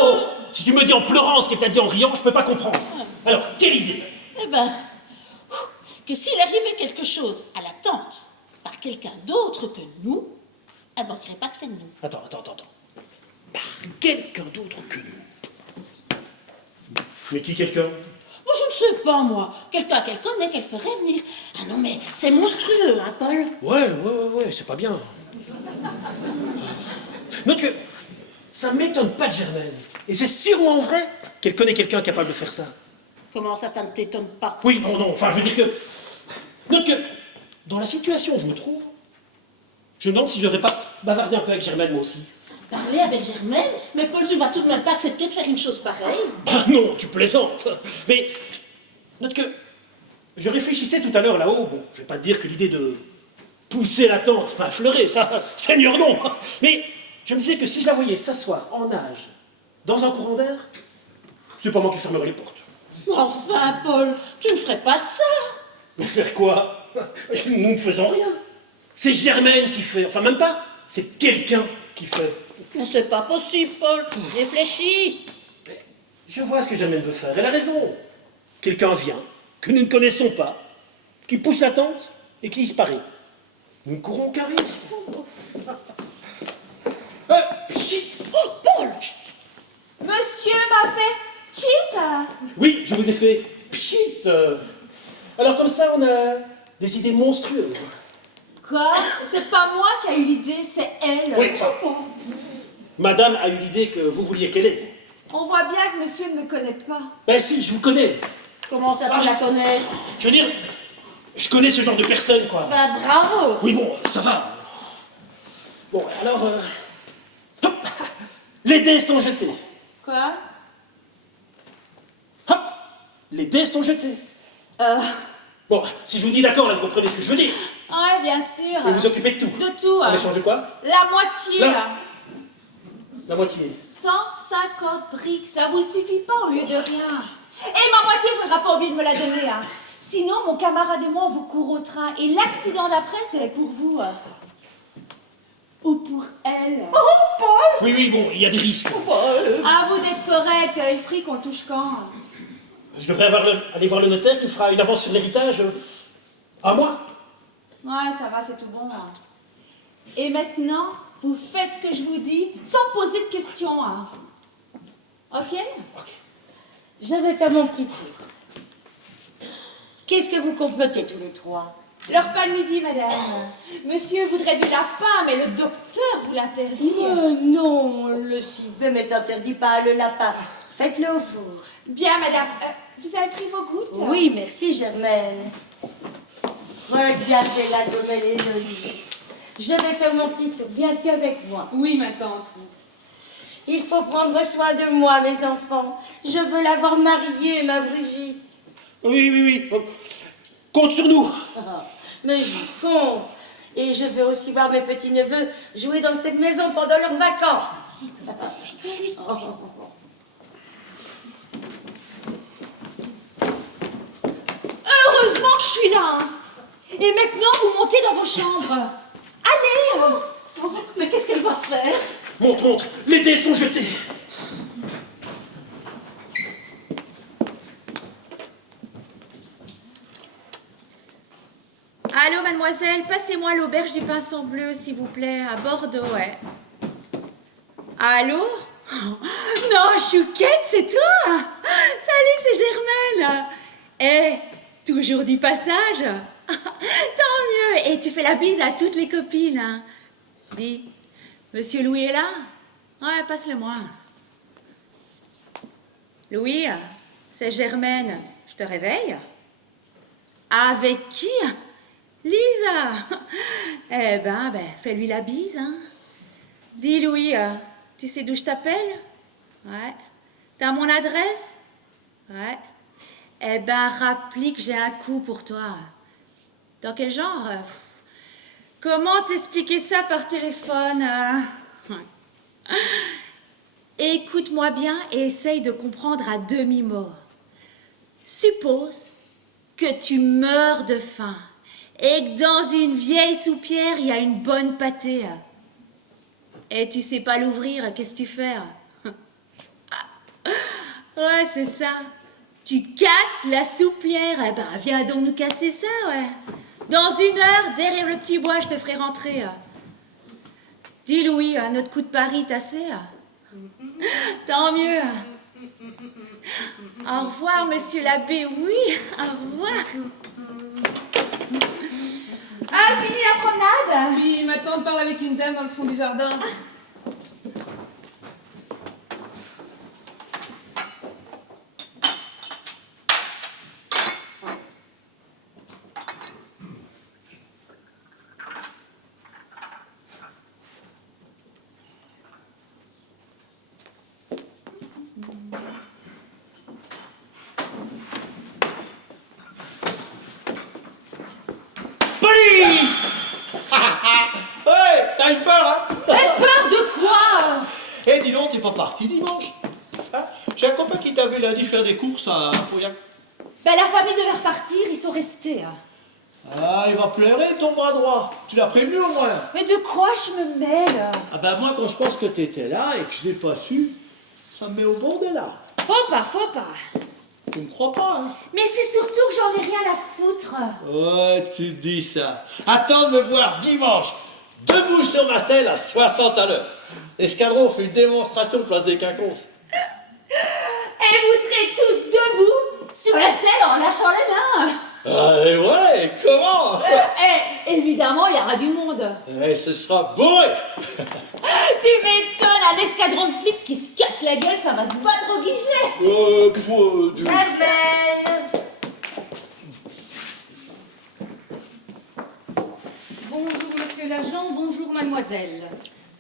Oh. Si tu me dis en pleurant ce qu'elle t'a dit en riant, je peux pas comprendre. Alors, quelle idée? Eh ben, que s'il arrivait quelque chose à la tante par quelqu'un d'autre que nous, elle n'en dirait pas que c'est nous. Attends. Par quelqu'un d'autre que nous. Mais qui quelqu'un? Moi, je ne sais pas, moi. Quelqu'un qu'elle connaît, qu'elle ferait venir. Ah non, mais c'est monstrueux, hein, Paul? Ouais, c'est pas bien. Note que ça m'étonne pas de Germaine. Et c'est sûrement vrai qu'elle connaît quelqu'un capable de faire ça. Comment ça ne t'étonne pas? Oui, non, enfin, je veux dire que... Note que, dans la situation où je me trouve, je me demande si je devrais pas bavarder un peu avec Germaine, moi aussi. Parler avec Germaine? Mais Paul, tu vas tout de même pas accepter de faire une chose pareille? Ah non, tu plaisantes. Mais, note que, je réfléchissais tout à l'heure là-haut, bon, je vais pas te dire que l'idée de pousser la tante m'a affleuré, ça, Seigneur non. Mais, je me disais que si je la voyais s'asseoir en nage, dans un courant d'air, c'est pas moi qui fermerais les portes. Enfin, Paul, tu ne ferais pas ça? Mais faire quoi? Nous ne faisons rien. C'est Germaine qui fait, enfin même pas, c'est quelqu'un qui fait. Mais c'est pas possible, Paul. Réfléchis. Mais je vois ce que Germaine veut faire, elle a raison. Quelqu'un vient, que nous ne connaissons pas, qui pousse la tente et qui disparaît. Nous ne courons aucun risque. Chut. Oh, Paul! Monsieur m'a fait cheat. Oui, je vous ai fait pchit. Alors comme ça, on a des idées monstrueuses. Quoi? C'est pas moi qui a eu l'idée, c'est elle. Oui, enfin, madame a eu l'idée que vous vouliez qu'elle ait. On voit bien que monsieur ne me connaît pas. Ben si, je vous connais. Comment ça, tu la connais? Je veux dire, je connais ce genre de personne, quoi. Bah, bravo! Oui, bon, ça va. Bon, alors, hop, les dés sont jetés. Quoi? Hop, les dés sont jetés. Bon, si je vous dis d'accord, là, vous comprenez ce que je veux dire. Ouais, bien sûr. Vous vous occupez de tout. De tout. On échange de quoi? La moitié. Là. La moitié. 150 briques, ça vous suffit pas au lieu de rien. Et ma moitié, il faudra pas oublier de me la donner. Hein. Sinon, mon camarade et moi, on vous court au train. Et l'accident d'après, c'est pour vous. Ou pour elle. Oh, Paul! Oui, bon, il y a des risques. Paul! Ah, vous d'être correct. Le fric, on le touche quand? Je devrais aller voir le notaire qui me fera une avance sur l'héritage à moi. Ouais, ça va, c'est tout bon. Hein. Et maintenant, vous faites ce que je vous dis sans poser de questions. Hein. Ok? Je vais faire mon petit tour. Qu'est-ce que vous complotez tous les trois? Le repas de midi, madame. Monsieur voudrait du lapin, mais le docteur vous l'interdit. Non, le civet m'est interdit, pas le lapin. Faites-le au four. Bien, madame. Vous avez pris vos gouttes? Oui, merci Germaine. Regardez-la comme elle est jolie. Je vais faire mon petit tour. Viens-tu avec moi? Oui, ma tante. Il faut prendre soin de moi, mes enfants. Je veux la voir mariée, ma Brigitte. Oui. Compte sur nous. Mais j'y compte. Et je veux aussi voir mes petits-neveux jouer dans cette maison pendant leurs vacances. Heureusement que je suis là. Hein. Et maintenant, vous montez dans vos chambres. Allez. Mais qu'est-ce qu'elle va faire? Monte. Les dés sont jetés. Allô, mademoiselle, passez-moi l'auberge du Pinson Bleu, s'il vous plaît, à Bordeaux, ouais. Allô? Non, Chouquette, c'est toi? Salut, c'est Germaine. Toujours du passage? Tant mieux. Et tu fais la bise à toutes les copines. Hein. Dis, Monsieur Louis est là? Ouais, passe-le-moi. Louis, c'est Germaine. Je te réveille? Avec qui? Lisa. Eh ben, fais-lui la bise, hein. Dis, Louis, tu sais d'où je t'appelle? Ouais. T'as mon adresse? Ouais. Eh ben, rappelle que j'ai un coup pour toi. Dans quel genre? Comment t'expliquer ça par téléphone? Écoute-moi bien et essaye de comprendre à demi-mot. Suppose que tu meurs de faim et que dans une vieille soupière, il y a une bonne pâtée. Et tu sais pas l'ouvrir, qu'est-ce que tu fais? Ouais, c'est ça. Tu casses la soupière. Eh ben, viens donc nous casser ça, ouais. Dans 1 heure, derrière le petit bois, je te ferai rentrer. Dis, Louis, notre coup de pari est assez. Tant mieux. Au revoir, monsieur l'abbé, oui, au revoir. Ah, fini la promenade? Oui, ma tante parle avec une dame dans le fond du jardin. Hey, t'as une peur, hein? Peur de quoi? Eh, dis donc, t'es pas parti dimanche? Hein? J'ai un copain qui t'a vu lundi faire des courses à Pauillac. La famille devait repartir, ils sont restés. Ah, il va pleurer ton bras droit. Tu l'as prévenu au moins? Mais de quoi je me mêle? Ah ben moi, quand je pense que t'étais là et que je l'ai pas su, ça me met au bord de là. Faut pas. Tu me crois pas, hein? Mais c'est surtout que j'en ai rien à foutre. Ouais, tu dis ça. Attends de me voir dimanche, debout sur ma selle à 60 à l'heure. L'escadron fait une démonstration place des Quinconces. Et vous serez tous debout sur la selle en lâchant les mains. Ah, et ouais, comment? Évidemment, il y aura du monde. Et ce sera bourré. Tu m'étonnes, à l'escadron de flics qui se casse la gueule, ça va se battre au guichet. Germaine! Bonjour monsieur l'agent, bonjour mademoiselle.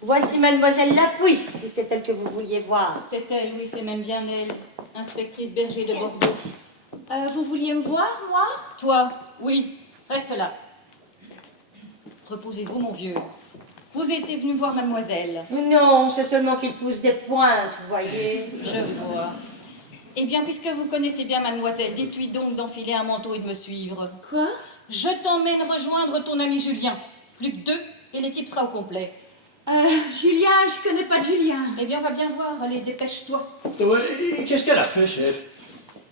Voici mademoiselle Lapuy, si c'est elle que vous vouliez voir. C'est elle, oui, c'est même bien elle, inspectrice Berger de Bordeaux. Vous vouliez me voir, moi? Toi, oui, reste là. Reposez-vous, mon vieux. Vous étiez venu voir mademoiselle. Non, c'est seulement qu'il pousse des pointes, vous voyez. Je vois. Eh bien, puisque vous connaissez bien mademoiselle, dites-lui donc d'enfiler un manteau et de me suivre. Quoi? Je t'emmène rejoindre ton ami Julien. Plus que 2 et l'équipe sera au complet. Julien, je connais pas de Julien. Eh bien, on va bien voir. Allez, dépêche-toi. Ouais, qu'est-ce qu'elle a fait, chef?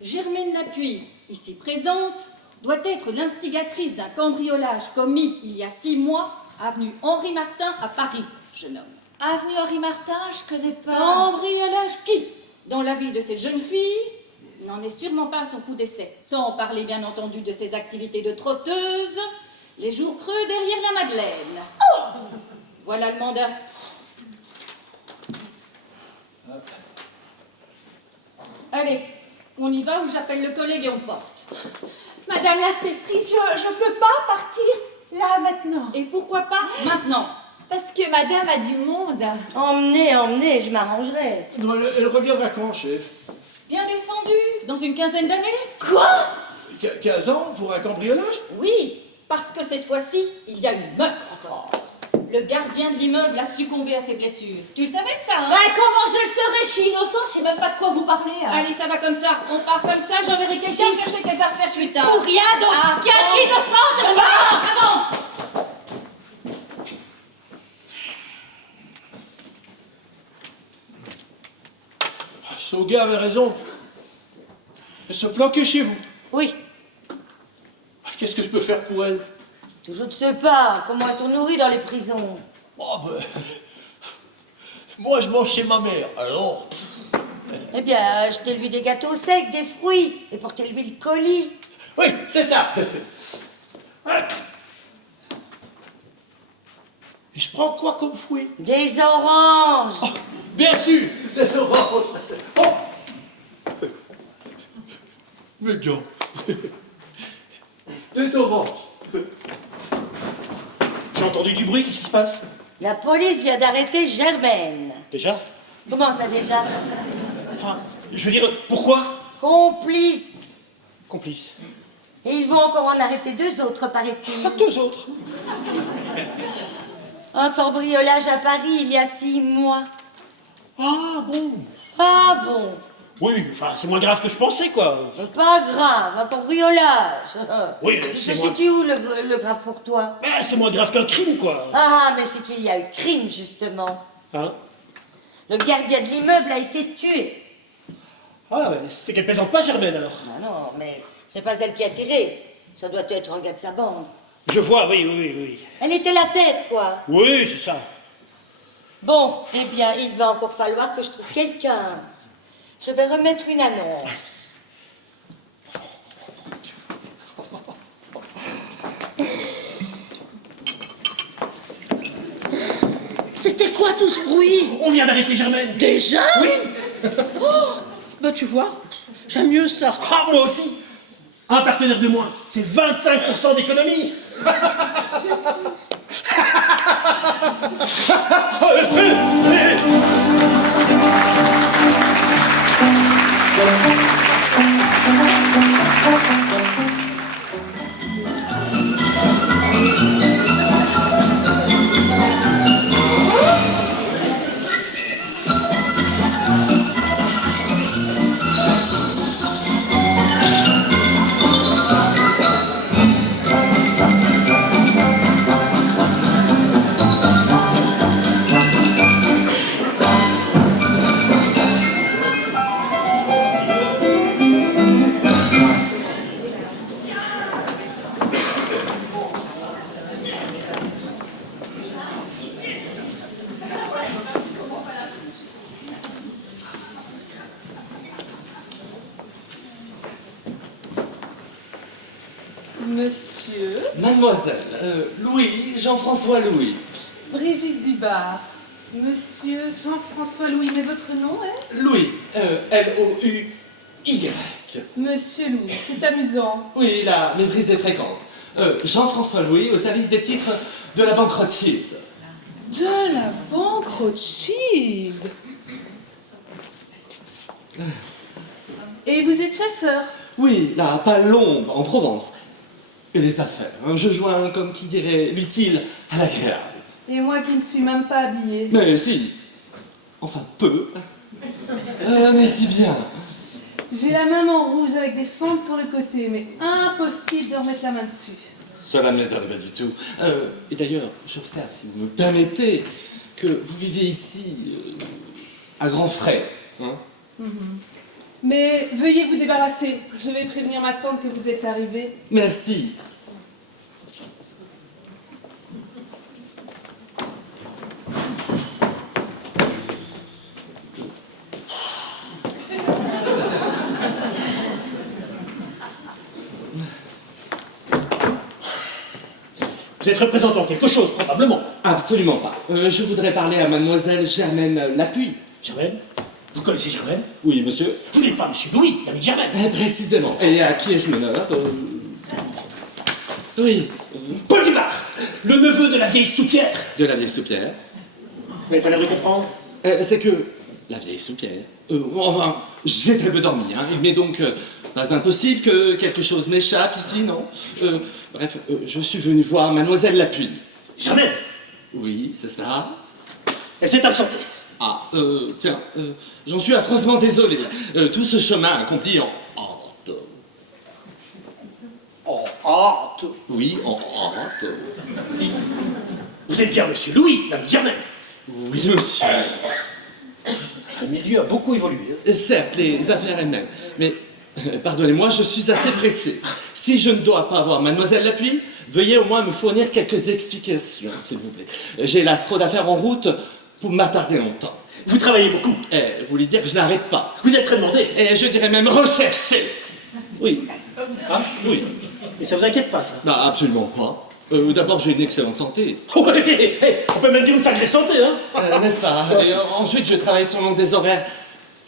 Germaine Lapuy, ici présente, doit être l'instigatrice d'un cambriolage commis il y a 6 mois, avenue Henri Martin à Paris, jeune homme. Avenue Henri Martin, je connais pas. Cambriolage qui, dans la vie de cette jeune fille, n'en est sûrement pas à son coup d'essai, sans parler bien entendu de ses activités de trotteuse, les jours creux derrière la Madeleine. Oh, voilà le mandat. Allez, on y va ou j'appelle le collègue et on porte. Madame l'inspectrice, je peux pas partir là maintenant. Et pourquoi pas maintenant? Parce que madame a du monde. Emmenez, je m'arrangerai. Non, elle reviendra quand, chef? Bien défendu, dans une quinzaine d'années? Quoi? 15 ans pour un cambriolage? Oui, parce que cette fois-ci, il y a une meurtre encore. Le gardien de l'immeuble a succombé à ses blessures. Tu le savais ça, hein? Ben comment je le saurais? Je suis innocente, je sais même pas de quoi vous parlez. Hein. Allez, ça va comme ça. On part comme ça, j'enverrai quelqu'un chercher tes affaires plus tard. Pour rien, donc je suis innocente. Avance! Sauga avait raison. Elle se planquait chez vous. Oui, Qu'est-ce que je peux faire pour elle? je ne sais pas. Comment est-on nourri dans les prisons? Oh, ben... Moi, je mange chez ma mère, alors... Eh bien, achetez-lui des gâteaux secs, des fruits, et portez-lui le colis. Oui, c'est ça. Et je prends quoi comme fruit? Des oranges. Oh, bien sûr, des oranges. Oh. Mais gars, des oranges. J'ai entendu du bruit, qu'est-ce qui se passe? La police vient d'arrêter Germaine. Déjà? Comment ça déjà? Enfin, je veux dire, pourquoi? Complice. Complice. Et ils vont encore en arrêter 2 autres, paraît-il. 2 autres. Un cambriolage à Paris il y a 6 mois. Ah bon? Ah bon? Oui, enfin, c'est moins grave que je pensais, quoi. Pas grave, un cambriolage. Oui, Se c'est moins... situe où le grave pour toi? Ben, c'est moins grave qu'un crime, quoi. Ah, mais c'est qu'il y a eu crime, justement. Hein? Le gardien de l'immeuble a été tué. Ah, ben, c'est qu'elle plaisante pas, Germaine, alors. Ah non, mais c'est pas elle qui a tiré. Ça doit être un gars de sa bande. Je vois, oui. Elle était la tête, quoi. Oui, c'est ça. Bon, eh bien, il va encore falloir que je trouve quelqu'un. Je vais remettre une annonce. C'était quoi tout ce bruit? On vient d'arrêter Germaine. Déjà? Oui. Oh, bah tu vois, j'aime mieux ça. Ah, moi aussi. Un partenaire de moins, c'est 25% d'économie. Monsieur Mademoiselle, Louis, Jean-François Louis. Brigitte Dubar. Monsieur Jean-François Louis, mais votre nom est? Louis, L-O-U-Y. Monsieur Louis, c'est amusant. Oui, la méprise est fréquente. Jean-François Louis, au service des titres de la banque Rothschild. De la banque Rothschild. Et vous êtes chasseur? Oui, là, pas l'ombre, en Provence. Et les affaires, hein, je joins, comme qui dirait, l'utile à l'agréable. Et moi qui ne suis même pas habillée. Mais si, enfin peu, mais si bien. J'ai la main en rouge avec des fentes sur le côté, mais impossible de remettre la main dessus. Cela ne m'étonne pas du tout. Et d'ailleurs, j'observe, si vous me permettez, que vous vivez ici à grands frais. Hein? Mais veuillez vous débarrasser. Je vais prévenir ma tante que vous êtes arrivé. Merci. Vous êtes représentant quelque chose, probablement. Absolument pas. Je voudrais parler à mademoiselle Germaine Lapuy. Germaine? Vous connaissez Germaine? Oui, monsieur. Vous n'êtes pas monsieur Louis, l'ami de Germaine. Précisément. Et à qui ai-je l'honneur Oui. Paul Dubar, le neveu de la vieille soupière. De la vieille soupière. Vous n'avez pas l'air de comprendre? C'est que la vieille soupière. Enfin, j'ai très peu dormi, hein. Il m'est donc pas impossible que quelque chose m'échappe ici, non? Bref, je suis venu voir mademoiselle Lapuy. Germaine? Oui, c'est ça. Elle s'est absentée. Ah, tiens, j'en suis affreusement désolé. Tout ce chemin accompli en hâte. En hâte. Oui, en hâte. Vous êtes bien monsieur Louis, l'ami de Germaine. Oui, monsieur. Le milieu a beaucoup évolué. Certes, les affaires elles-mêmes. Mais, pardonnez-moi, je suis assez pressé. Si je ne dois pas voir mademoiselle Lapuy, veuillez au moins me fournir quelques explications, s'il vous plaît. J'ai las trop d'affaires en route pour m'attarder longtemps. Vous travaillez beaucoup. Vous voulez dire que je n'arrête pas. Vous êtes très demandé. Et je dirais même recherché. Oui. Ah, Oui. et ça vous inquiète pas, ça? Bah, absolument pas. D'abord, j'ai une excellente santé. Oui, on peut même dire une sacrée santé, hein? N'est-ce pas? Et ensuite, je travaille selon des horaires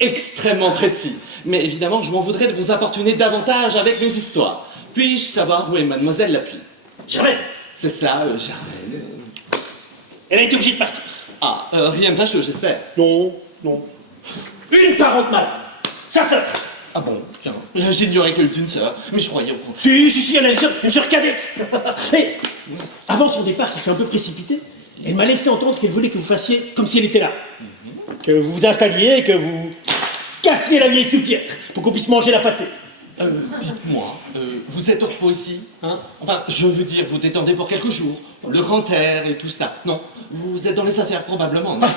extrêmement précis. Mais évidemment, je m'en voudrais de vous importuner davantage avec mes histoires. Puis-je savoir où est mademoiselle Lapuy? Germaine. C'est cela, Germaine. Elle a été obligée de partir. Ah, rien de fâcheux, j'espère. Non, non. Une parente malade. Sa sœur. Ah bon, tiens. J'ignorais qu'elle était une sœur, mais je croyais au contraire. Si, elle a une sœur cadette. Et avant son départ, qui s'est un peu précipité, elle m'a laissé entendre qu'elle voulait que vous fassiez comme si elle était là. Que vous vous installiez et que vous cassiez la vieille soupière pour qu'on puisse manger la pâtée. Dites-moi, vous êtes au repos ici, hein? Enfin, je veux dire, vous détendez pour quelques jours, le grand air et tout cela. Non, vous êtes dans les affaires probablement. Non?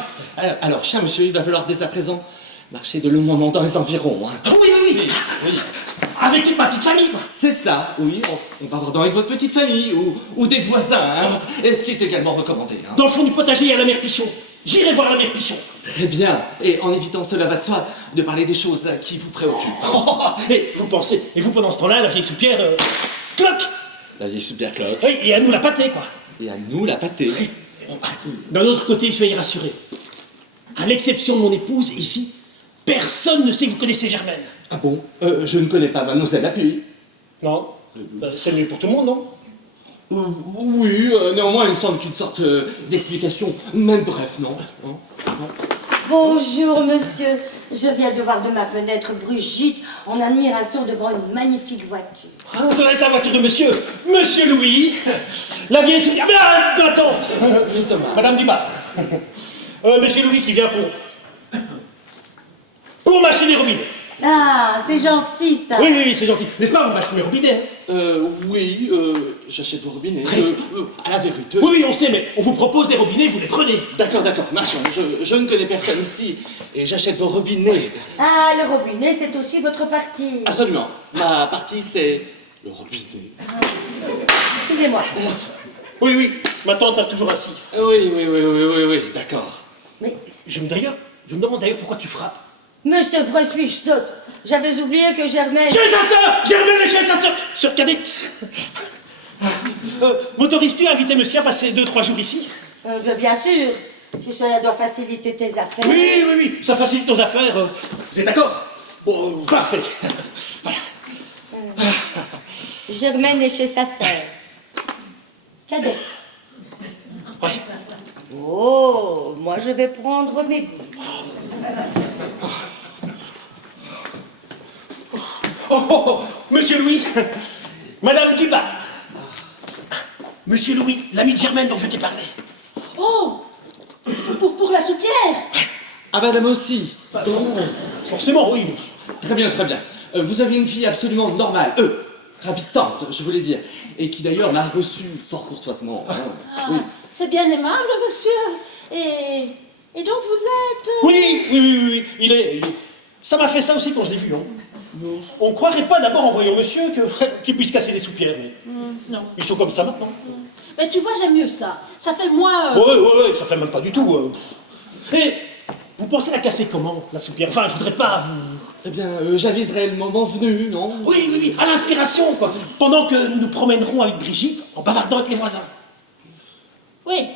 Alors, cher monsieur, il va falloir dès à présent marcher de longs moments dans les environs. Hein. Ah oui. Avec toute ma petite famille, quoi. C'est ça, oui, on va voir avec votre petite famille ou des voisins, hein, et ce qui est également recommandé. Hein. Dans le fond du potager, il y a la mère Pichon. J'irai voir la mère Pichon. Très bien, et en évitant cela va de soi de parler des choses qui vous préoccupent. Et vous pensez, et vous pendant ce temps-là, la vieille soupière, cloque. La vieille soupière cloque. Oui, et à nous la pâtée, quoi. Et à nous la pâtée. D'un autre côté, soyez rassurés. À l'exception de mon épouse, ici, personne ne sait que vous connaissez Germaine. Ah bon? Je ne connais pas mademoiselle Lapuy. Non. C'est mieux pour tout le monde, non? Oui, néanmoins, il me semble qu'une sorte d'explication, même bref, non? Bonjour, monsieur. Je viens de voir de ma fenêtre Brigitte en admiration devant une magnifique voiture. Ah, ça va être la voiture de monsieur Louis, la vieille soupière, ma tante, Madame Dubar. Monsieur Louis qui vient pour mâcher les robinets. Ah, c'est gentil, ça. Oui, c'est gentil. N'est-ce pas, vous mâchez mes robinets? Oui, j'achète vos robinets. À la vérité. Oui, on sait, mais on vous propose des robinets, vous les prenez. D'accord, marchons. Je ne connais personne ici et j'achète vos robinets. Ah, le robinet, c'est aussi votre partie. Absolument. Ma partie, c'est le robinet. Excusez-moi. Oui, ma tante a toujours assis. Oui, d'accord. Mais, Je me demande d'ailleurs pourquoi tu frappes. monsieur Fressuich saute. J'avais oublié que Germaine... Chez sa sœur! Germaine est chez sa sœur! Sœur cadette! M'autorises-tu à inviter monsieur à passer 2-3 jours ici? Bien sûr, si cela doit faciliter tes affaires. Oui, ça facilite nos affaires. Vous êtes d'accord? Bon, parfait. Voilà. Germaine est chez sa sœur. Cadet. Ouais. Oh, moi je vais prendre mes goûts. Oh, monsieur Louis, Madame Dubar. Monsieur Louis, l'ami de Germaine dont je t'ai parlé. Oh, pour la soupière. Ah, madame aussi. Forcément, oui. Très bien. Vous avez une fille absolument normale, ravissante, je voulais dire, et qui d'ailleurs m'a reçu fort courtoisement. Hein. Ah, c'est bien aimable, monsieur. Et donc vous êtes... Oui, il est Ça m'a fait ça aussi quand je l'ai vu, non? On croirait pas d'abord en voyant monsieur qu'il puisse casser des soupières, mais Non. ils sont comme ça maintenant. Mais tu vois, j'aime mieux ça. Ça fait moins... Ouais, ça fait même pas du tout. Et vous pensez la casser comment, la soupière? Enfin, je voudrais pas vous... Eh bien, j'aviserai le moment venu, non? Oui, à l'inspiration, quoi. Pendant que nous nous promènerons avec Brigitte en bavardant avec les voisins. Oui,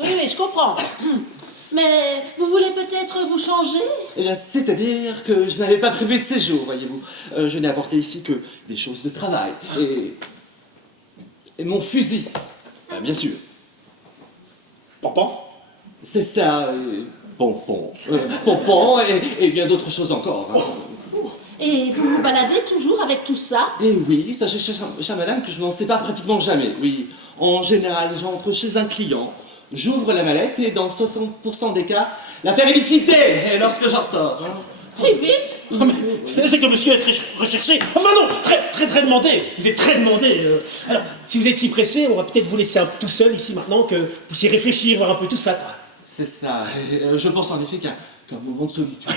je comprends. Mais vous voulez peut-être vous changer? Eh bien, c'est-à-dire que je n'avais pas prévu de séjour, voyez-vous. Je n'ai apporté ici que des choses de travail. Et mon fusil, bien sûr. Pampan? C'est ça, pompon. Pompon et bien d'autres choses encore. Hein. Et vous vous baladez toujours avec tout ça? Et oui, sachez, chère madame, que je n'en sais pas pratiquement jamais. Oui, en général, j'entre chez un client, j'ouvre la mallette et dans 60% des cas, l'affaire est liquidée lorsque j'en sors. Si vite? Non, mais c'est que monsieur est très recherché. Enfin non, très demandé. Vous êtes très demandé. Alors, si vous êtes si pressé, on va peut-être vous laisser tout seul ici maintenant, que vous puissiez réfléchir, voir un peu tout ça, quoi. C'est ça. Et, je pense en effet qu'un moment de solitude.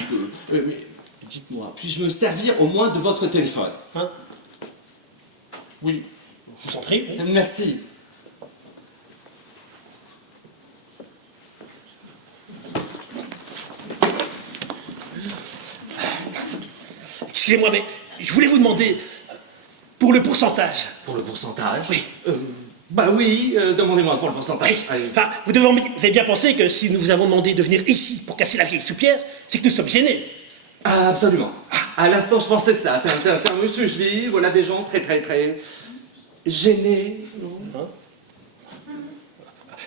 Mais dites-moi, puis-je me servir au moins de votre téléphone? Hein? Oui. Je vous en prie. Oui. Merci. Excusez-moi, mais je voulais vous demander, pour le pourcentage. Pour le pourcentage? Oui. Bah oui, demandez-moi pour le pourcentage. Oui. Enfin, vous avez bien pensé que si nous vous avons demandé de venir ici pour casser la vieille soupière, c'est que nous sommes gênés. Ah, absolument. À l'instant, je pensais ça. Tiens, monsieur, je lis, voilà des gens très gênés.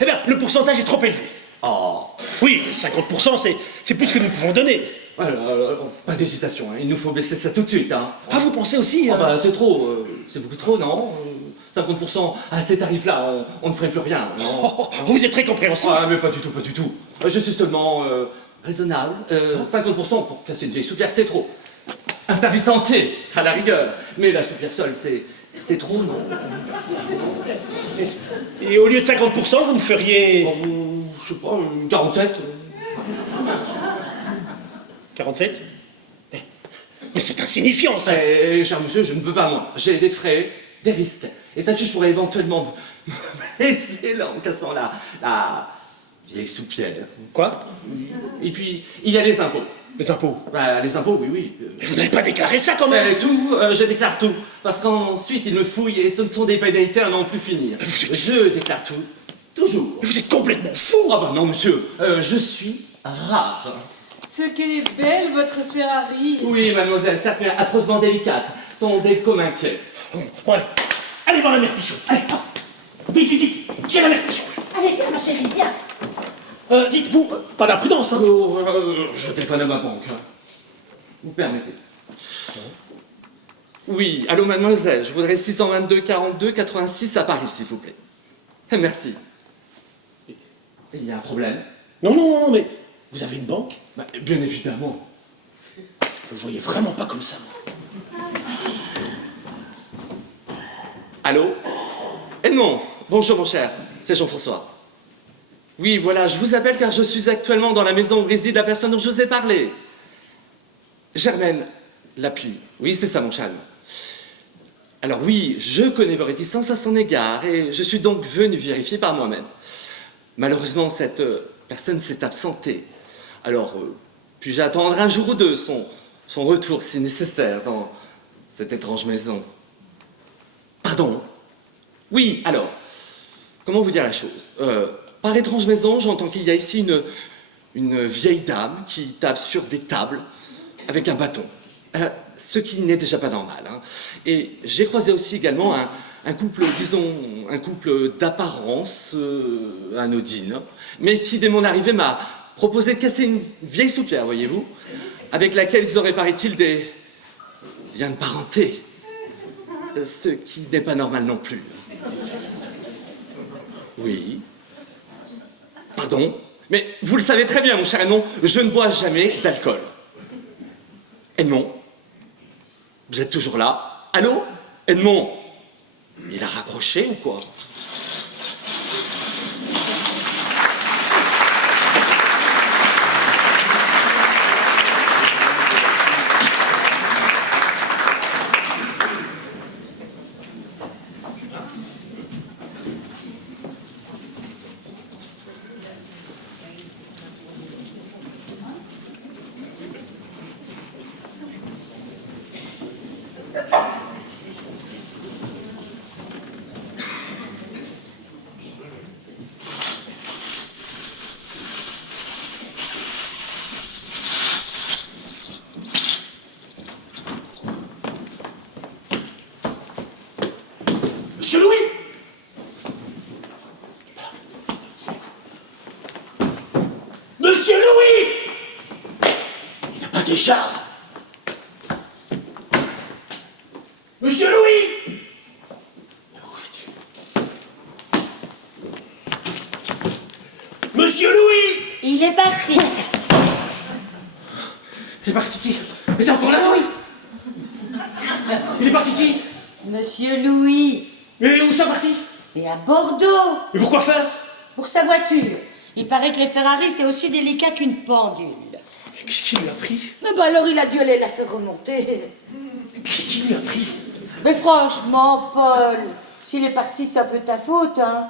Eh bien, le pourcentage est trop élevé. Oh. Oui, 50%, c'est plus que nous pouvons donner. Alors, pas d'hésitation, hein. Il nous faut baisser ça tout de suite, hein. Ah, vous pensez aussi Ah bah c'est trop, c'est beaucoup trop, non? 50% à ces tarifs-là, on ne ferait plus rien, non? Vous êtes très compréhensif. Ah mais pas du tout. Je suis seulement raisonnable. 50% pour casser une vieille soupière, c'est trop. Un service entier, à la rigueur. Mais la soupière seule, c'est trop, non? Et au lieu de 50%, vous nous feriez... Je sais pas, 47. 47? Mais c'est insignifiant, ça. Cher monsieur, je ne peux pas, moi. J'ai des frais, des risques. Et sachez, je pourrais éventuellement me blesser là en cassant la vieille soupière. Quoi? Et puis, il y a les impôts. Les impôts? Bah, les impôts, oui. Mais vous n'avez pas déclaré ça, quand même? Je déclare tout. Parce qu'ensuite, ils me fouillent et ce ne sont des pénalités à n'en plus finir. Je déclare tout. Toujours. Vous êtes complètement fou! Ah bah non, monsieur. Je suis rare. Ce qu'elle est belle, votre Ferrari. Oui, mademoiselle, certes, mais affreusement délicate. Son déco m'inquiète. Bon, allez voir la mère Pichon. Allez, vite, j'ai la mère Pichon. Allez, viens, ma chérie, viens. Dites-vous, pas d'imprudence, hein? Je téléphone à ma banque. Vous permettez? Oui, allô, mademoiselle, je voudrais 622 42 86 à Paris, s'il vous plaît. Merci. Il y a un problème? Non, mais vous avez une banque? Bah, bien évidemment. Je ne voyais vraiment pas comme ça, moi. Allô? Edmond, bonjour mon cher, c'est Jean-François. Oui, voilà, je vous appelle car je suis actuellement dans la maison où réside la personne dont je vous ai parlé. Germaine Lapuy. Oui, c'est ça mon cher. Alors oui, je connais vos réticences à son égard et je suis donc venu vérifier par moi-même. Malheureusement, cette personne s'est absentée. Alors, puis-je attendre un jour ou deux son retour si nécessaire dans cette étrange maison? Pardon? Oui, alors, comment vous dire la chose? Par étrange maison, j'entends qu'il y a ici une vieille dame qui tape sur des tables avec un bâton. Ce qui n'est déjà pas normal, hein. Et j'ai croisé aussi également un couple, disons, un couple d'apparence anodine, mais qui, dès mon arrivée, m'a proposé de casser une vieille soupière, voyez-vous, avec laquelle ils auraient, paraît-il, des liens de parenté. Ce qui n'est pas normal non plus. Oui. Pardon? Mais vous le savez très bien, mon cher Edmond, je ne bois jamais d'alcool. Edmond? Vous êtes toujours là? Allô? Edmond? Il a raccroché ou quoi? déjà. Monsieur Louis! Monsieur Louis! Il est parti. Il est parti qui? Mais c'est encore là, toi? Il est parti qui? Monsieur Louis. Mais où ça parti? Mais à Bordeaux. Mais pourquoi faire? Pour sa voiture. Il paraît que les Ferrari, c'est aussi délicat qu'une pendule. Mais qu'est-ce qu'il lui a pris? Mais ben alors, il a dû aller la faire remonter. Qu'est-ce qu'il lui a pris? Mais franchement, Paul, s'il est parti, c'est un peu ta faute, hein.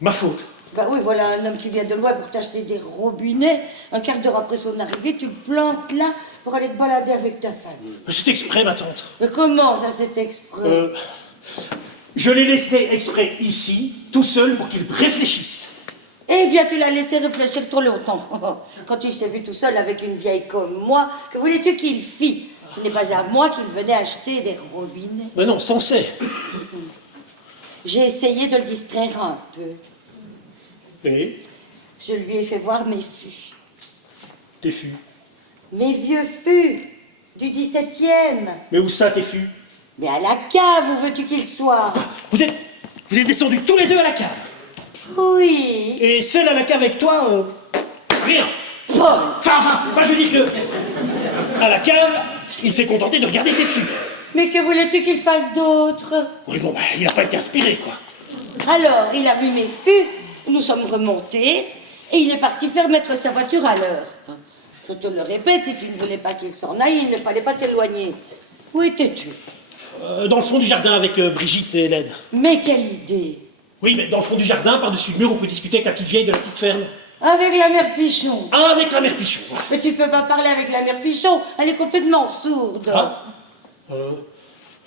Ma faute. Bah oui, voilà un homme qui vient de loin pour t'acheter des robinets. Un quart d'heure après son arrivée, tu le plantes là pour aller te balader avec ta famille. C'est exprès, ma tante. Mais comment ça, c'est exprès? Je l'ai laissé exprès ici, tout seul, pour qu'il réfléchisse. Eh bien, tu l'as laissé réfléchir trop longtemps. Quand il s'est vu tout seul avec une vieille comme moi, que voulais-tu qu'il fît? Ce n'est pas à moi qu'il venait acheter des robinets. Mais non, censé. J'ai essayé de le distraire un peu. Et Je lui ai fait voir mes fûts. tes fûts. Mes vieux fûts du 17e. Mais où ça, tes fûts? Mais à la cave, où veux-tu qu'il soit? Vous êtes descendus tous les deux à la cave. Oui. Et seul à la cave avec toi, rien. Paul. Enfin, je veux dire que... À la cave, il s'est contenté de regarder tes fûts. Mais que voulais-tu qu'il fasse d'autre? Oui, bon, bah, il n'a pas été inspiré, quoi. Alors, il a vu mes fûts, nous sommes remontés, et il est parti faire mettre sa voiture à l'heure. Je te le répète, si tu ne voulais pas qu'il s'en aille, il ne fallait pas t'éloigner. Où étais-tu? Dans le fond du jardin avec Brigitte et Hélène. Mais quelle idée! Oui, mais dans le fond du jardin, par-dessus le mur, on peut discuter avec la petite vieille de la petite ferme. Avec la mère Pichon. Ah, avec la mère Pichon. Voilà. Mais tu peux pas parler avec la mère Pichon, elle est complètement sourde. Ah.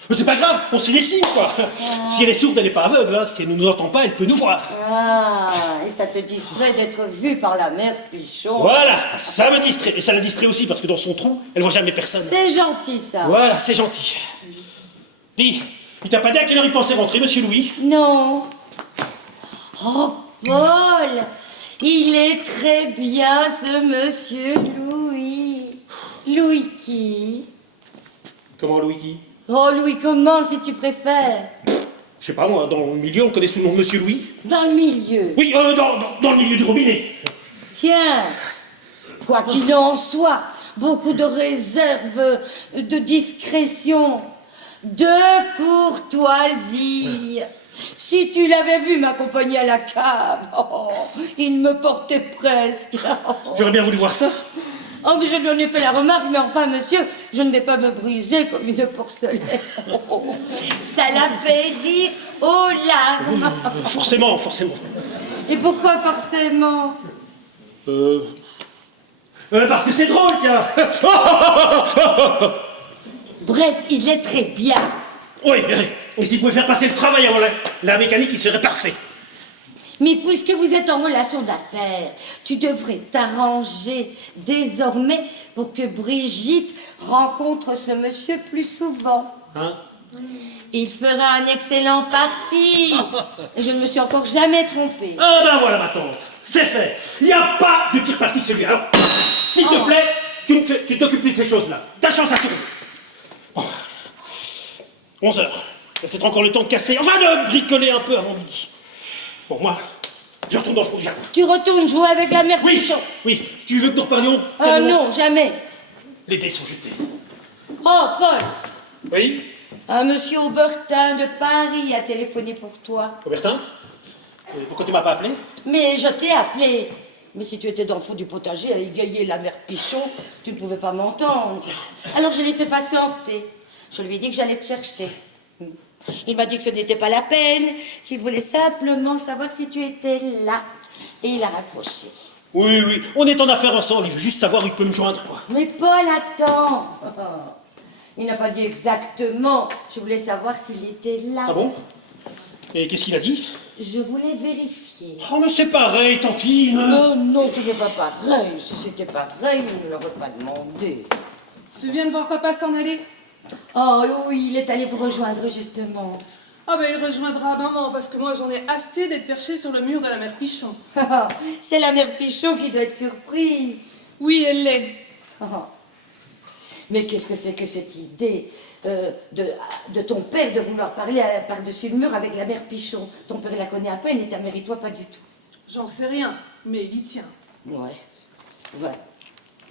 Mais c'est pas grave, on se fait des signes, quoi. Si elle est sourde, elle n'est pas aveugle. Hein. Si elle ne nous entend pas, elle peut nous voir. Ah, et ça te distrait d'être vue par la mère Pichon. Voilà, ça me distrait. Et ça la distrait aussi, parce que dans son trou, elle voit jamais personne. C'est gentil, ça. Voilà, c'est gentil. Dis, il t'a pas dit à quelle heure il pensait rentrer, monsieur Louis? Non. Oh, Paul, il est très bien, ce monsieur Louis. Louis qui? Comment, Louis qui? Oh, Louis comment, si tu préfères? Je sais pas, moi, dans le milieu, on connaît sous le nom de monsieur Louis. Dans le milieu. Oui, dans le milieu du robinet. Tiens, quoi qu'il en soit, beaucoup de réserve, de discrétion, de courtoisie. Si tu l'avais vu m'accompagner à la cave, oh, il me portait presque. J'aurais bien voulu voir ça. Oh, mais je lui en ai fait la remarque, mais enfin, monsieur, je ne vais pas me briser comme une porcelaine. Oh, ça l'a fait rire aux larmes. Forcément. Et pourquoi forcément? Parce que c'est drôle, tiens. Bref, il est très bien. Oui, et s'il pouvait faire passer le travail avant la mécanique, il serait parfait. Mais puisque vous êtes en relation d'affaires, tu devrais t'arranger désormais pour que Brigitte rencontre ce monsieur plus souvent. Hein? Il fera un excellent parti. Et je ne me suis encore jamais trompée. Ah ben voilà, ma tante, c'est fait. Il n'y a pas de pire parti que celui. Alors, s'il te plaît, tu t'occupes de ces choses-là. Ta chance à tourner. Bon. 11 heures. Il y a peut-être encore le temps de casser, enfin de bricoler un peu avant midi. Bon, moi, je retourne dans le fond du jardin. Tu retournes jouer avec la mère Oui, Pichon? oui. Tu veux que nous reparlions Non, jamais. Les dés sont jetés. Oh, Paul, Oui, un monsieur Aubertin de Paris a téléphoné pour toi. Aubertin? Pourquoi tu m'as pas appelé? Mais je t'ai appelé. Mais si tu étais dans le fond du potager à égayer la mère Pichon, tu ne pouvais pas m'entendre. Alors je l'ai fait patienter. Je lui ai dit que j'allais te chercher. Il m'a dit que ce n'était pas la peine, qu'il voulait simplement savoir si tu étais là. Et il a raccroché. Oui, on est en affaires ensemble, il veut juste savoir où il peut me joindre, quoi. Mais Paul, attends. Il n'a pas dit exactement. Je voulais savoir s'il était là. Ah bon? Et qu'est-ce qu'il a dit? Je voulais vérifier. Oh, mais c'est pareil, tantine. Non, ce n'est pas pareil. Si c'était pareil, il ne l'aurait pas demandé. Tu viens de voir papa s'en aller? Oh oui, il est allé vous rejoindre justement. Ah ben il rejoindra maman, parce que moi j'en ai assez d'être perché sur le mur de la mère Pichon. C'est la mère Pichon qui doit être surprise. Oui, elle l'est. Oh. Mais qu'est-ce que c'est que cette idée de ton père de vouloir parler par-dessus le mur avec la mère Pichon? Ton père la connaît à peine et ta mère et toi pas du tout. J'en sais rien, mais il y tient. Ouais.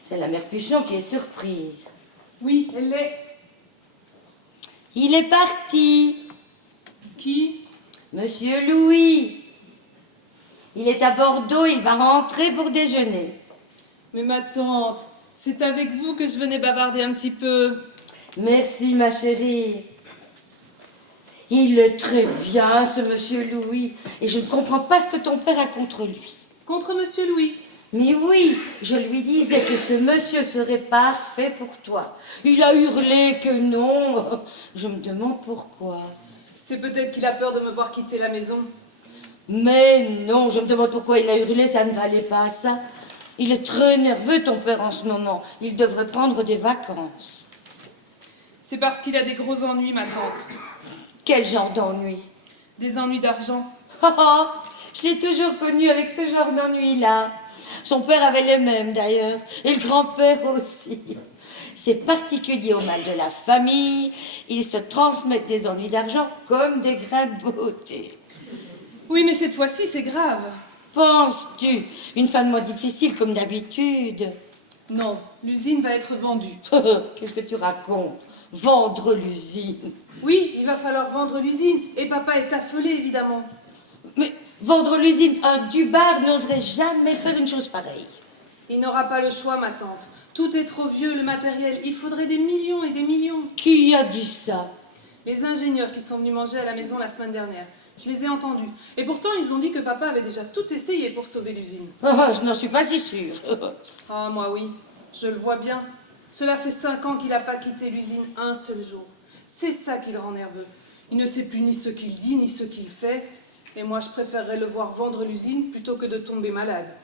C'est la mère Pichon qui est surprise. Oui, elle l'est. Il est parti. Qui? Monsieur Louis. Il est à Bordeaux, il va rentrer pour déjeuner. Mais ma tante, c'est avec vous que je venais bavarder un petit peu. Merci, ma chérie. Il est très bien, ce monsieur Louis. Et je ne comprends pas ce que ton père a contre lui. Contre Monsieur Louis. Mais oui, je lui disais que ce monsieur serait parfait pour toi. Il a hurlé que non. Je me demande pourquoi. C'est peut-être qu'il a peur de me voir quitter la maison. Mais non, je me demande pourquoi il a hurlé, ça ne valait pas ça. Il est très nerveux, ton père, en ce moment. Il devrait prendre des vacances. C'est parce qu'il a des gros ennuis, ma tante. Quel genre d'ennui? Des ennuis d'argent. Je l'ai toujours connu avec ce genre d'ennui-là. Son père avait les mêmes, d'ailleurs. Et le grand-père aussi. C'est particulier au mal de la famille. Ils se transmettent des ennuis d'argent comme des grains de beauté. Oui, mais cette fois-ci, c'est grave. Penses-tu? Une fin de mois difficile, comme d'habitude. Non, l'usine va être vendue. Qu'est-ce que tu racontes? Vendre l'usine? Oui, il va falloir vendre l'usine. Et papa est affolé, évidemment. Mais vendre l'usine, un Dubar n'oserait jamais faire une chose pareille. Il n'aura pas le choix, ma tante. Tout est trop vieux, le matériel. Il faudrait des millions et des millions. Qui a dit ça? Les ingénieurs qui sont venus manger à la maison la semaine dernière. Je les ai entendus. Et pourtant, ils ont dit que papa avait déjà tout essayé pour sauver l'usine. Je n'en suis pas si sûre. Ah, moi oui. Je le vois bien. Cela fait 5 ans qu'il n'a pas quitté l'usine un seul jour. C'est ça qui le rend nerveux. Il ne sait plus ni ce qu'il dit, ni ce qu'il fait. Et moi, je préférerais le voir vendre l'usine plutôt que de tomber malade.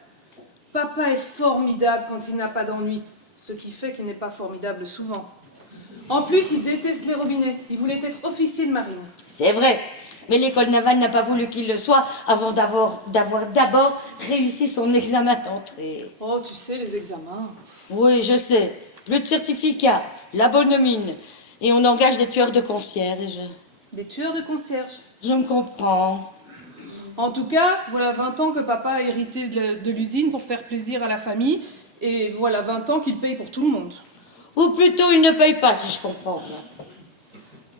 Papa est formidable quand il n'a pas d'ennui, ce qui fait qu'il n'est pas formidable souvent. En plus, il déteste les robinets. Il voulait être officier de marine. C'est vrai, mais l'école navale n'a pas voulu qu'il le soit avant d'avoir d'abord réussi son examen d'entrée. Oh, tu sais, les examens. Oui, je sais. Plus de certificat, la bonne mine. Et on engage des tueurs de concierge. Des tueurs de concierge. Je me comprends. En tout cas, voilà 20 ans que papa a hérité de l'usine pour faire plaisir à la famille. Et voilà 20 ans qu'il paye pour tout le monde. Ou plutôt, il ne paye pas, si je comprends bien.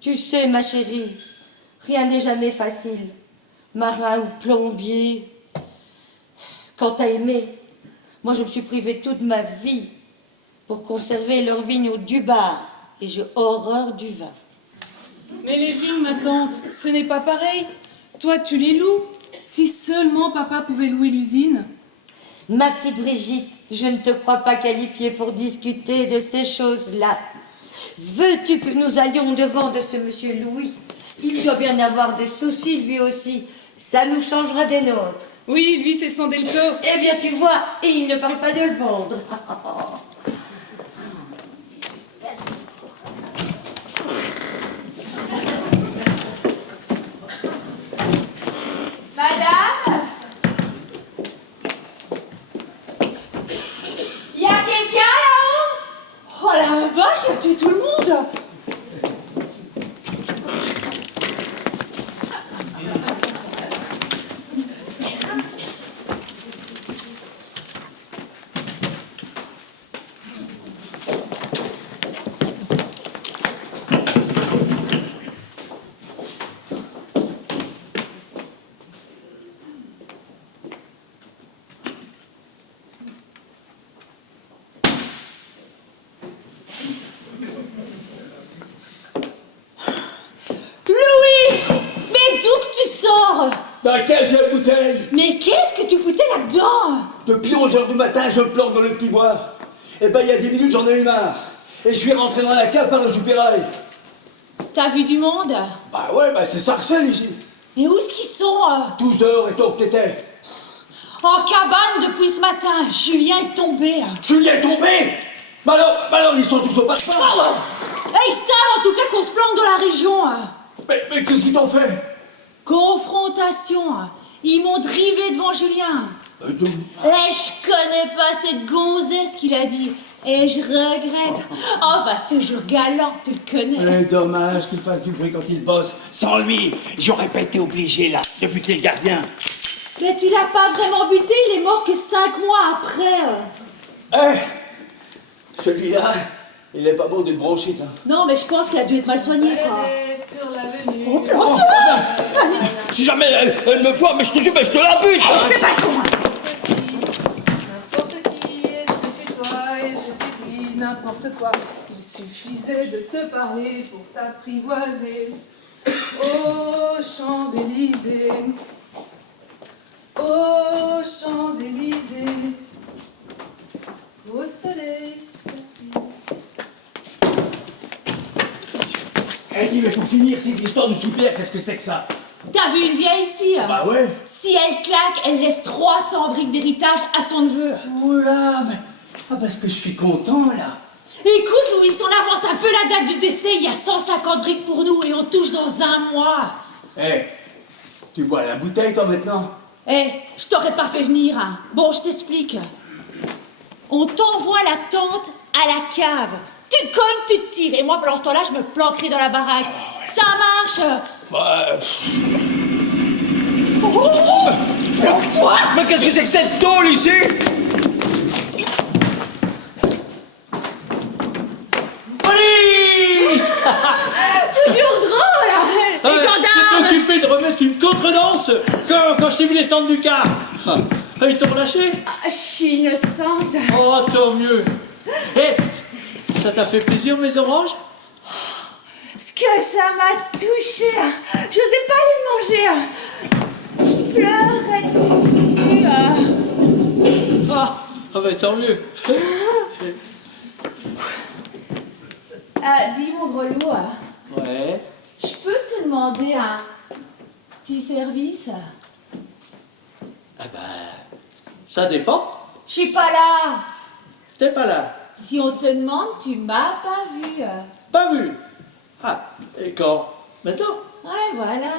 Tu sais, ma chérie, rien n'est jamais facile. Marin ou plombier. Quand t'as aimé, moi je me suis privée toute ma vie pour conserver leur vigne au Dubar. Et j'ai horreur du vin. Mais les vignes, ma tante, ce n'est pas pareil. Toi, tu les loues. Si seulement papa pouvait louer l'usine. Ma petite Brigitte, je ne te crois pas qualifiée pour discuter de ces choses-là. Veux-tu que nous allions devant de ce monsieur Louis? Il doit bien avoir des soucis, lui aussi. Ça nous changera des nôtres. Oui, lui, c'est son Delco. Eh bien, tu vois, et il ne parle pas de le vendre. Madame? Y a quelqu'un là-haut? Oh la vache, il a tué tout le monde! Dans 15 bouteilles. Mais qu'est-ce que tu foutais là-dedans? Depuis 11h du matin, je me plante dans le petit bois. Eh ben, il y a 10 minutes, j'en ai eu marre. Et je suis rentré dans la cave par le soupirail. T'as vu du monde? Bah ouais, bah c'est Sarcelles ici. Mais où est-ce qu'ils sont? 12 heures et toi que t'étais. En cabane depuis ce matin. Julien est tombé. Julien est tombé. Bah alors, ils sont tous au passeport. Et ils savent en tout cas qu'on se plante dans la région. Mais qu'est-ce qu'ils t'ont fait? Confrontation. Ils m'ont drivé devant Julien. Et je connais pas cette gonzesse qu'il a dit. Et je regrette. Oh, va toujours galant, tu le connais. Dommage qu'il fasse du bruit quand il bosse. Sans lui, j'aurais pas été obligé, là, de buter le gardien. Mais tu l'as pas vraiment buté, il est mort que 5 mois après. Celui-là, il est pas beau d'une bronchite. Hein. Non, mais je pense qu'il a dû être mal soigné, quoi. Elle est sur l'avenue. Oh, putain. Si jamais elle me voit, mais je te jure, mais je te la bute hein. Fais pas le con. N'importe qui, et ce fut toi, et je t'ai dit n'importe quoi. Il suffisait de te parler pour t'apprivoiser. Aux Champs-Élysées, aux Champs-Élysées, au soleil sur Dis, mais pour finir, cette histoire de soupière, qu'est-ce que c'est que ça? T'as vu une vieille ici? Bah ouais. Si elle claque, elle laisse 300 briques d'héritage à son neveu. Oula, mais... Ah, parce que je suis content, là. Écoute, Louis, on avance un peu la date du décès, il y a 150 briques pour nous et on touche dans 1 mois. Tu bois la bouteille, toi, maintenant? Je t'aurais pas fait venir, hein. Bon, je t'explique. On t'envoie la tente à la cave. Tu cognes, tu te tires. Et moi, pendant ce temps-là, je me planquerai dans la baraque. Ça marche. Ouais. Quoi? Mais qu'est-ce que c'est que cette tôle, ici? Police! Toujours drôle. Les C'est gendarmes. occupé de remettre une contredanse quand je t'ai vu descendre du car. Ils t'ont relâché? Je suis innocente. Oh, tant mieux. Ça t'a fait plaisir, mes oranges? Ce que ça m'a touchée. J'osais pas les manger. Je pleurais dessus. Bah tant mieux. Dis mon gros loup, Ouais. je peux te demander un petit service? Ah bah... Ça dépend. Je suis pas là. T'es pas là. Si on te demande, tu m'as pas vu. Pas vu. Ah, et quand? Maintenant? Ouais, voilà.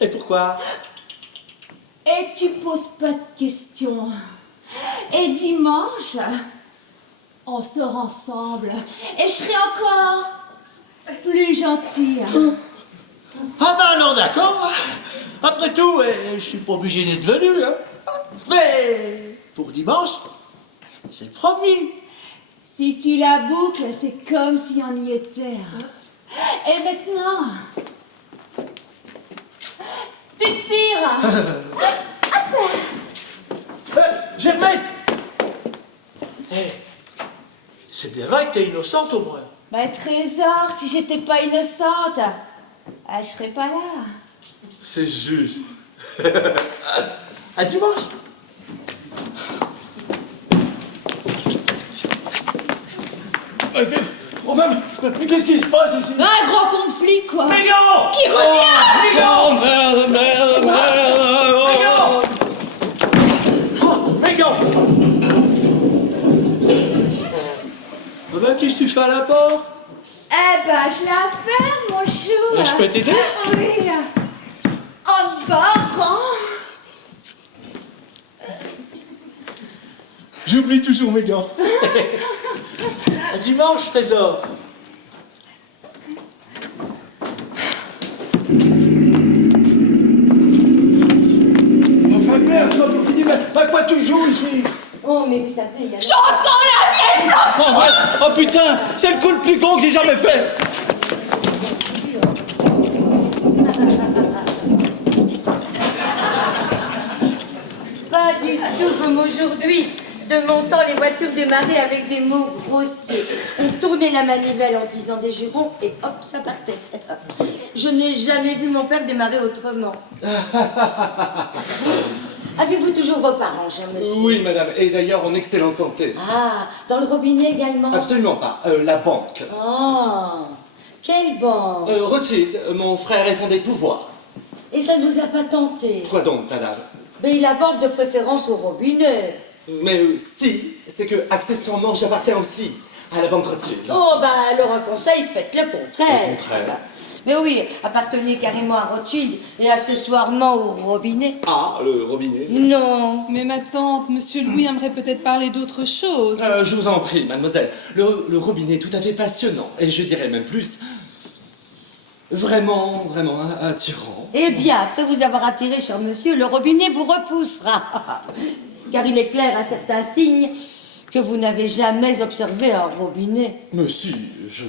Et pourquoi? Et tu poses pas de questions. Et dimanche, on sort ensemble. Et je serai encore plus gentille. Ah bah alors d'accord. Après tout, je suis pas obligé d'être venu. Hein. Mais pour dimanche, c'est promis. Si tu la boucles, c'est comme si on y était. Et maintenant, tu te tires. Germaine! C'est bien vrai que t'es innocente au moins. Bah trésor, si j'étais pas innocente, je serais pas là. C'est juste. À dimanche. Enfin, mais qu'est-ce qui se passe ici? Un gros conflit, quoi. Mégan! Qui revient? Mégan! Merde! Mégan! Qu'est-ce que tu fais à la porte? Eh ben, je la ferme, mon chou. Je peux t'aider? Oui. En barrant. J'oublie toujours mes gants. À dimanche, trésor. Enfin merde, quand vous finissez, à quoi tu joues ici? Oh, mais vous savez, il y a... J'entends la vieille plante. Oh putain, c'est le coup le plus con que j'ai jamais fait. Pas du tout comme aujourd'hui. De mon temps, les voitures démarraient avec des mots grossiers. On tournait la manivelle en disant des jurons et hop, ça partait. Je n'ai jamais vu mon père démarrer autrement. Avez-vous toujours vos parents, cher monsieur? Oui, madame, et d'ailleurs en excellente santé. Ah, dans le robinet également? Absolument pas. La banque. Oh, quelle banque? Rothschild, mon frère est fondé de pouvoir. Et ça ne vous a pas tenté? Quoi donc, madame? Mais la banque de préférence au robinet. Mais si, c'est que accessoirement j'appartiens aussi à la banque Rothschild. Oh, bah alors un conseil, faites le contraire. Le contraire. Mais oui, appartenez carrément à Rothschild et accessoirement au robinet. Ah, le robinet. Non. Mais ma tante, monsieur Louis aimerait peut-être parler d'autre chose. Je vous en prie, mademoiselle. Le robinet est tout à fait passionnant. Et je dirais même plus. Vraiment, vraiment attirant. Eh bien, après vous avoir attiré, cher monsieur, le robinet vous repoussera. Car il est clair à certains signes que vous n'avez jamais observé un robinet. Mais si, je...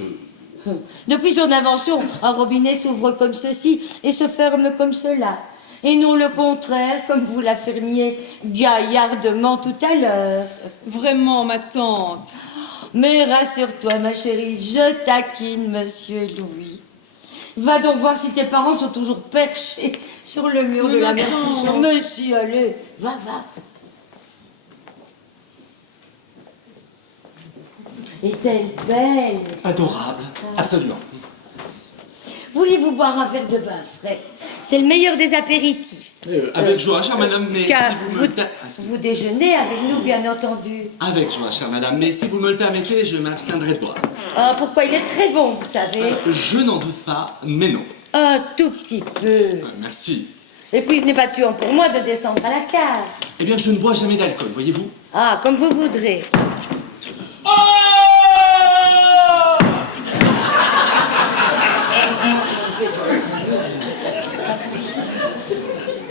Depuis son invention, un robinet s'ouvre comme ceci et se ferme comme cela. Et non le contraire, comme vous l'affirmiez gaillardement tout à l'heure. Vraiment, ma tante. Mais rassure-toi, ma chérie, je taquine monsieur Louis. Va donc voir si tes parents sont toujours perchés sur le mur Mais de la ma maison. tante. Monsieur, allez, va. Est-elle belle? Adorable, absolument. Voulez-vous boire un verre de vin frais? C'est le meilleur des apéritifs. Avec joie, chère madame, mais Car si vous vous, me... vous déjeunez avec nous, bien entendu. Avec joie, chère madame, mais si vous me le permettez, je m'abstiendrai de boire. Ah, pourquoi il est très bon, vous savez. Je n'en doute pas, mais non. Un tout petit peu. Merci. Et puis, ce n'est pas tuant pour moi de descendre à la cave. Eh bien, je ne bois jamais d'alcool, voyez-vous. Ah, comme vous voudrez.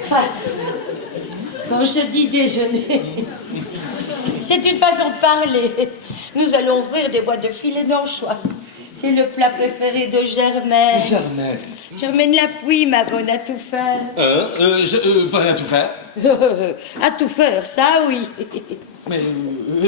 Enfin, quand je dis déjeuner, c'est une façon de parler. Nous allons ouvrir des boîtes de filets d'anchois. C'est le plat préféré de Germaine. Germaine. Germaine Lapouille, ma bonne à tout faire. Pas à tout faire. À tout faire, ça oui. Mais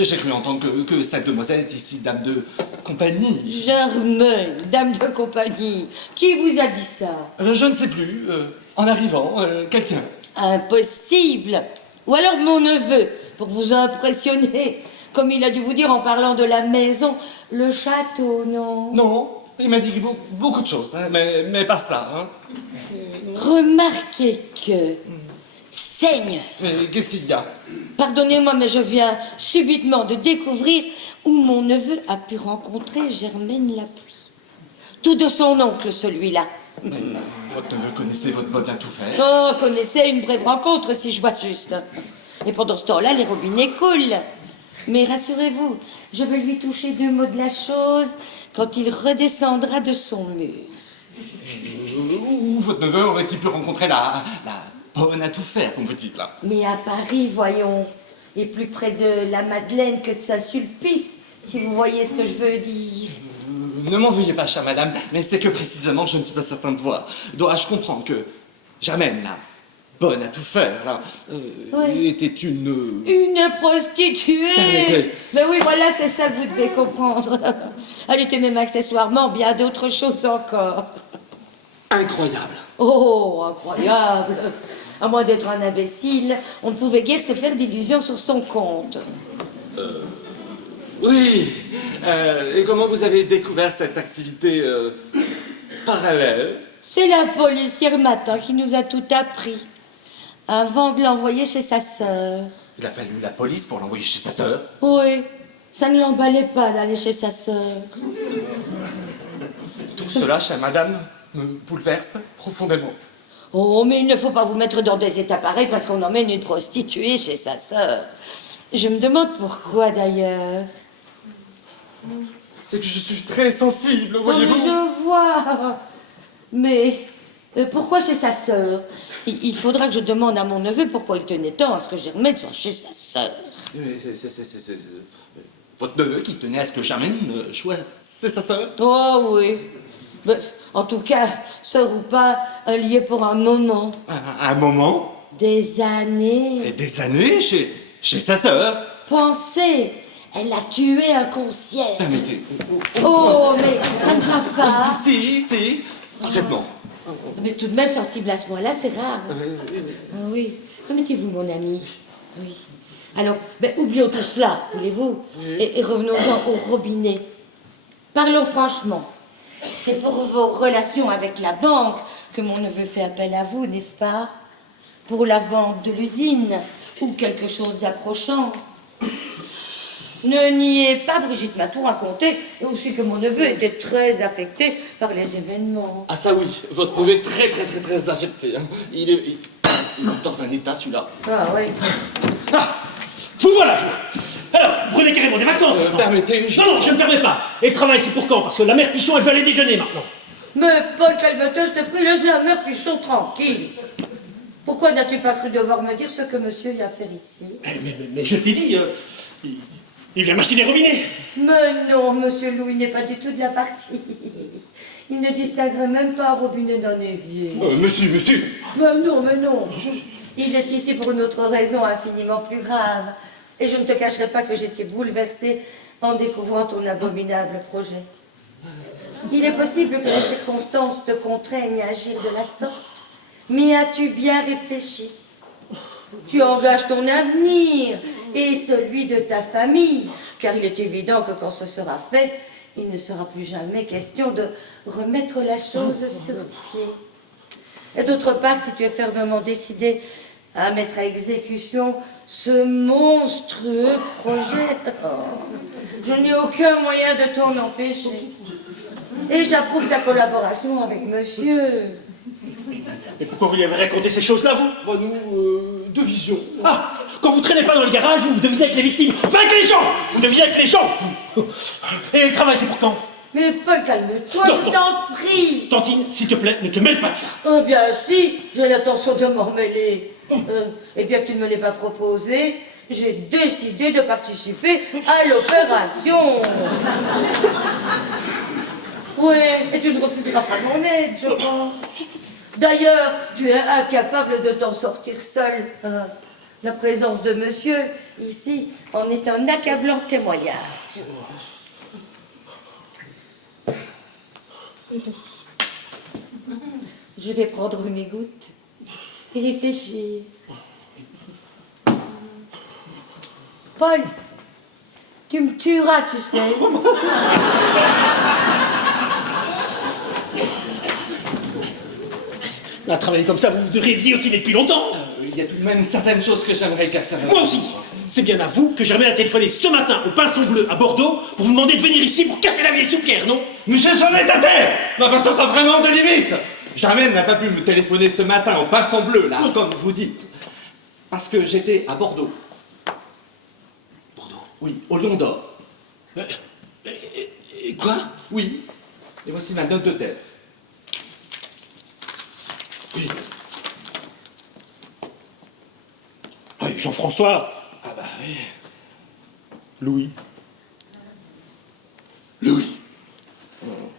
j'ai cru entendre que cette demoiselle est ici dame de compagnie. Germaine, dame de compagnie. Qui vous a dit ça? Je ne sais plus. En arrivant, quelqu'un. Impossible. Ou alors mon neveu, pour vous impressionner. Comme il a dû vous dire en parlant de la maison, le château, non? Non, il m'a dit beaucoup de choses, hein, mais pas ça. Hein. Remarquez que... Seigneur, Mais qu'est-ce qu'il y a? pardonnez-moi, mais je viens subitement de découvrir où mon neveu a pu rencontrer Germaine Lapouille. Tout de son oncle, celui-là. Votre neveu connaissait votre bonne à tout faire. Oh, connaissez une brève rencontre, si je vois juste. Et pendant ce temps-là, les robinets coulent. Mais rassurez-vous, je vais lui toucher 2 mots de la chose quand il redescendra de son mur. Où votre neveu aurait-il pu rencontrer la bonne à tout faire, comme vous dites là? Mais à Paris, voyons, et plus près de la Madeleine que de Saint-Sulpice, si vous voyez ce que je veux dire. Ne m'en veuillez pas, chère madame, mais c'est que précisément je ne suis pas certain de voir. Dois-je comprendre que Germaine, la bonne à tout faire, là, Oui. était une... Une prostituée. Permettez. Mais oui, voilà, c'est ça que vous devez comprendre. Elle était même accessoirement bien d'autres choses encore. incroyable. Oh, incroyable. À moins d'être un imbécile, on ne pouvait guère se faire d'illusions sur son compte. Oui. Et comment vous avez découvert cette activité parallèle? C'est la police hier matin qui nous a tout appris, avant de l'envoyer chez sa sœur. Il a fallu la police pour l'envoyer chez sa sœur. Oui, ça ne l'emballait pas d'aller chez sa sœur. Tout cela, chère madame, me bouleverse profondément. Oh, mais il ne faut pas vous mettre dans des états pareils parce qu'on emmène une prostituée chez sa sœur. Je me demande pourquoi d'ailleurs. C'est que je suis très sensible, Oh, mais voyez-vous. je vois. Mais pourquoi chez sa sœur? Il faudra que je demande à mon neveu pourquoi il tenait tant à ce que Germaine soit chez sa sœur. Mais c'est votre neveu qui tenait à ce que Germaine choisisse sa sœur. Oh oui. Mais, en tout cas, sœur ou pas, un lié pour un moment. Un moment, Des années. et des années chez sa sœur. Pensez, elle a tué un concierge. Permettez. Oh, mais ça ne va pas. Si, parfaitement. Mais tout de même sensible à ce point-là, c'est rare. Ah oui. Remettez-vous, mon ami. Oui. Alors, oublions tout cela, voulez-vous, et revenons-en au robinet. Parlons franchement. C'est pour vos relations avec la banque que mon neveu fait appel à vous, n'est-ce pas? Pour la vente de l'usine ou quelque chose d'approchant. Ne niez pas, Brigitte m'a tout raconté, et aussi que mon neveu était très affecté par les événements. Ah ça oui, votre neveu est très affecté. Hein. Il est dans un état celui-là. Ah oui. Ah, vous voilà, vous. Alors, vous prenez carrément des vacances maintenant. Permettez, Non, je ne permets pas. Et le travail, c'est pour quand? Parce que la mère Pichon, elle veut aller déjeuner maintenant. Mais Paul, calme-toi, je te prie, laisse la mère Pichon tranquille. Pourquoi n'as-tu pas cru devoir me dire ce que monsieur vient faire ici? Mais je t'ai dit, il vient m'acheter des robinets. Mais non, monsieur Louis n'est pas du tout de la partie. Il ne distinguerait même pas un robinet d'un évier. Monsieur. Mais non. Il est ici pour une autre raison infiniment plus grave. Et je ne te cacherai pas que j'étais bouleversée en découvrant ton abominable projet. Il est possible que les circonstances te contraignent à agir de la sorte. Mais as-tu bien réfléchi? Tu engages ton avenir et celui de ta famille, car il est évident que quand ce sera fait, il ne sera plus jamais question de remettre la chose sur pied. Et d'autre part, si tu es fermement décidé à mettre à exécution ce monstrueux projet, je n'ai aucun moyen de t'en empêcher. Et j'approuve ta collaboration avec monsieur. Et pourquoi vous lui avez raconté ces choses-là, vous? Bah nous, de vision. Ah, quand vous traînez pas dans le garage, vous devisez avec les victimes. Enfin, avec les gens. Vous devisez avec les gens. Et le travail, c'est pour quand? Mais Paul, calme-toi, Non, je non. t'en prie. Tantine, s'il te plaît, ne te mêle pas de ça. Oh bien si, j'ai l'intention de m'en mêler. Et bien que tu ne me l'aies pas proposé, j'ai décidé de participer à l'opération. Oui, et tu ne refuseras pas mon aide, je pense. D'ailleurs, tu es incapable de t'en sortir seul. La présence de monsieur, ici, en est un accablant témoignage. Je vais prendre mes gouttes et réfléchir. Paul, tu me tueras, tu sais. À travailler comme ça, vous devriez guillotiner depuis longtemps. Il y a tout de même certaines choses que j'aimerais éclaircir. Moi aussi. C'est bien à vous que Germaine a téléphoné ce matin au Pinson Bleu à Bordeaux pour vous demander de venir ici pour casser la vieille soupière, non? Monsieur Sonnet, assez! Non, parce que ça vraiment de limite! Germaine n'a pas pu me téléphoner ce matin au Pinson Bleu, là, comme vous dites. Parce que j'étais à Bordeaux. Bordeaux? Oui, au Lion d'Or. Quoi? Oui. Et voici ma note d'hôtel. Oui. Oui, Jean-François. Ah bah oui. Louis. Louis.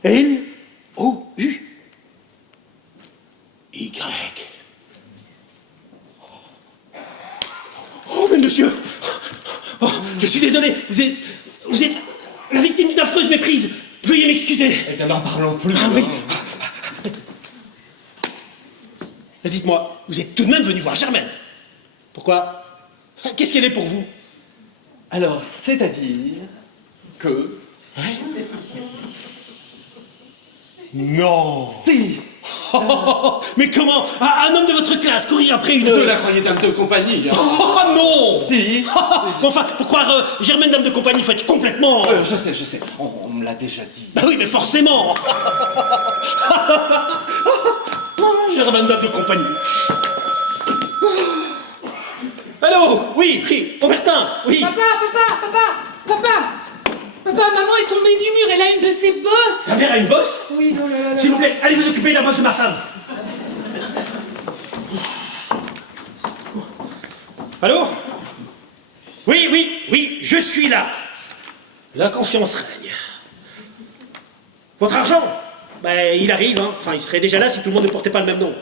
L-O-U. Y. Oh, mais monsieur. Oh, je suis désolé. Vous êtes la victime d'une affreuse méprise. Veuillez m'excuser. Eh bien, n'en parlons plus. Ah oui. Mais dites-moi, vous êtes tout de même venu voir Germaine. Pourquoi? Qu'est-ce qu'elle est pour vous? Alors, c'est-à-dire que... Non. Si. Mais comment un homme de votre classe courir après une... Je la croyais dame de compagnie. Hein. Oh non. Si. Bon, enfin, pour croire Germaine dame de compagnie, il faut être complètement... Je sais. On me l'a déjà dit. Bah oui, mais forcément. Germaine dame de compagnie. Allô? Oui, Aubertin, oui. Papa, maman est tombée du mur, elle a une de ses bosses. Sa mère a une bosse? Oui, non, là. S'il vous plaît, allez vous occuper de la bosse de ma femme. Allô? Oui, je suis là. La confiance règne. Votre argent? Ben, il arrive, hein. Enfin, il serait déjà là si tout le monde ne portait pas le même nom.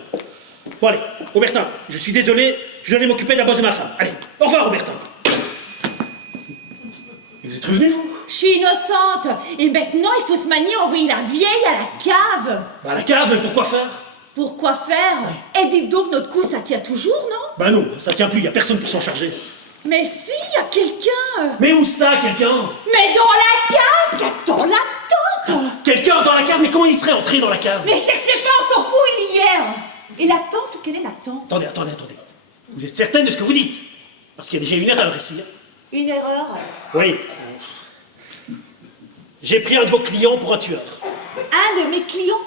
Bon, allez, Aubertin, je suis désolé, je dois aller m'occuper de la bosse de ma femme. Allez, au revoir, Aubertin. Vous êtes revenu, vous? Je suis innocente. Et maintenant, il faut se manier à envoyer la vieille à la cave. À la cave, pourquoi faire? Pourquoi faire? Et dites donc, notre coup, ça tient toujours, non? Bah non, ça tient plus, y a personne pour s'en charger. Mais si, il y a quelqu'un. Mais où ça, quelqu'un? Mais dans la cave, qu'attend la tante? Quelqu'un dans la cave? Mais comment il serait entré dans la cave? Mais cherchez pas, on s'en fout, il y est. Et la tante, quelle est la tante? Attendez. Vous êtes certaine de ce que vous dites? Parce qu'il y a déjà une erreur ici. Une erreur. Oui. J'ai pris un de vos clients pour un tueur. Un de mes clients.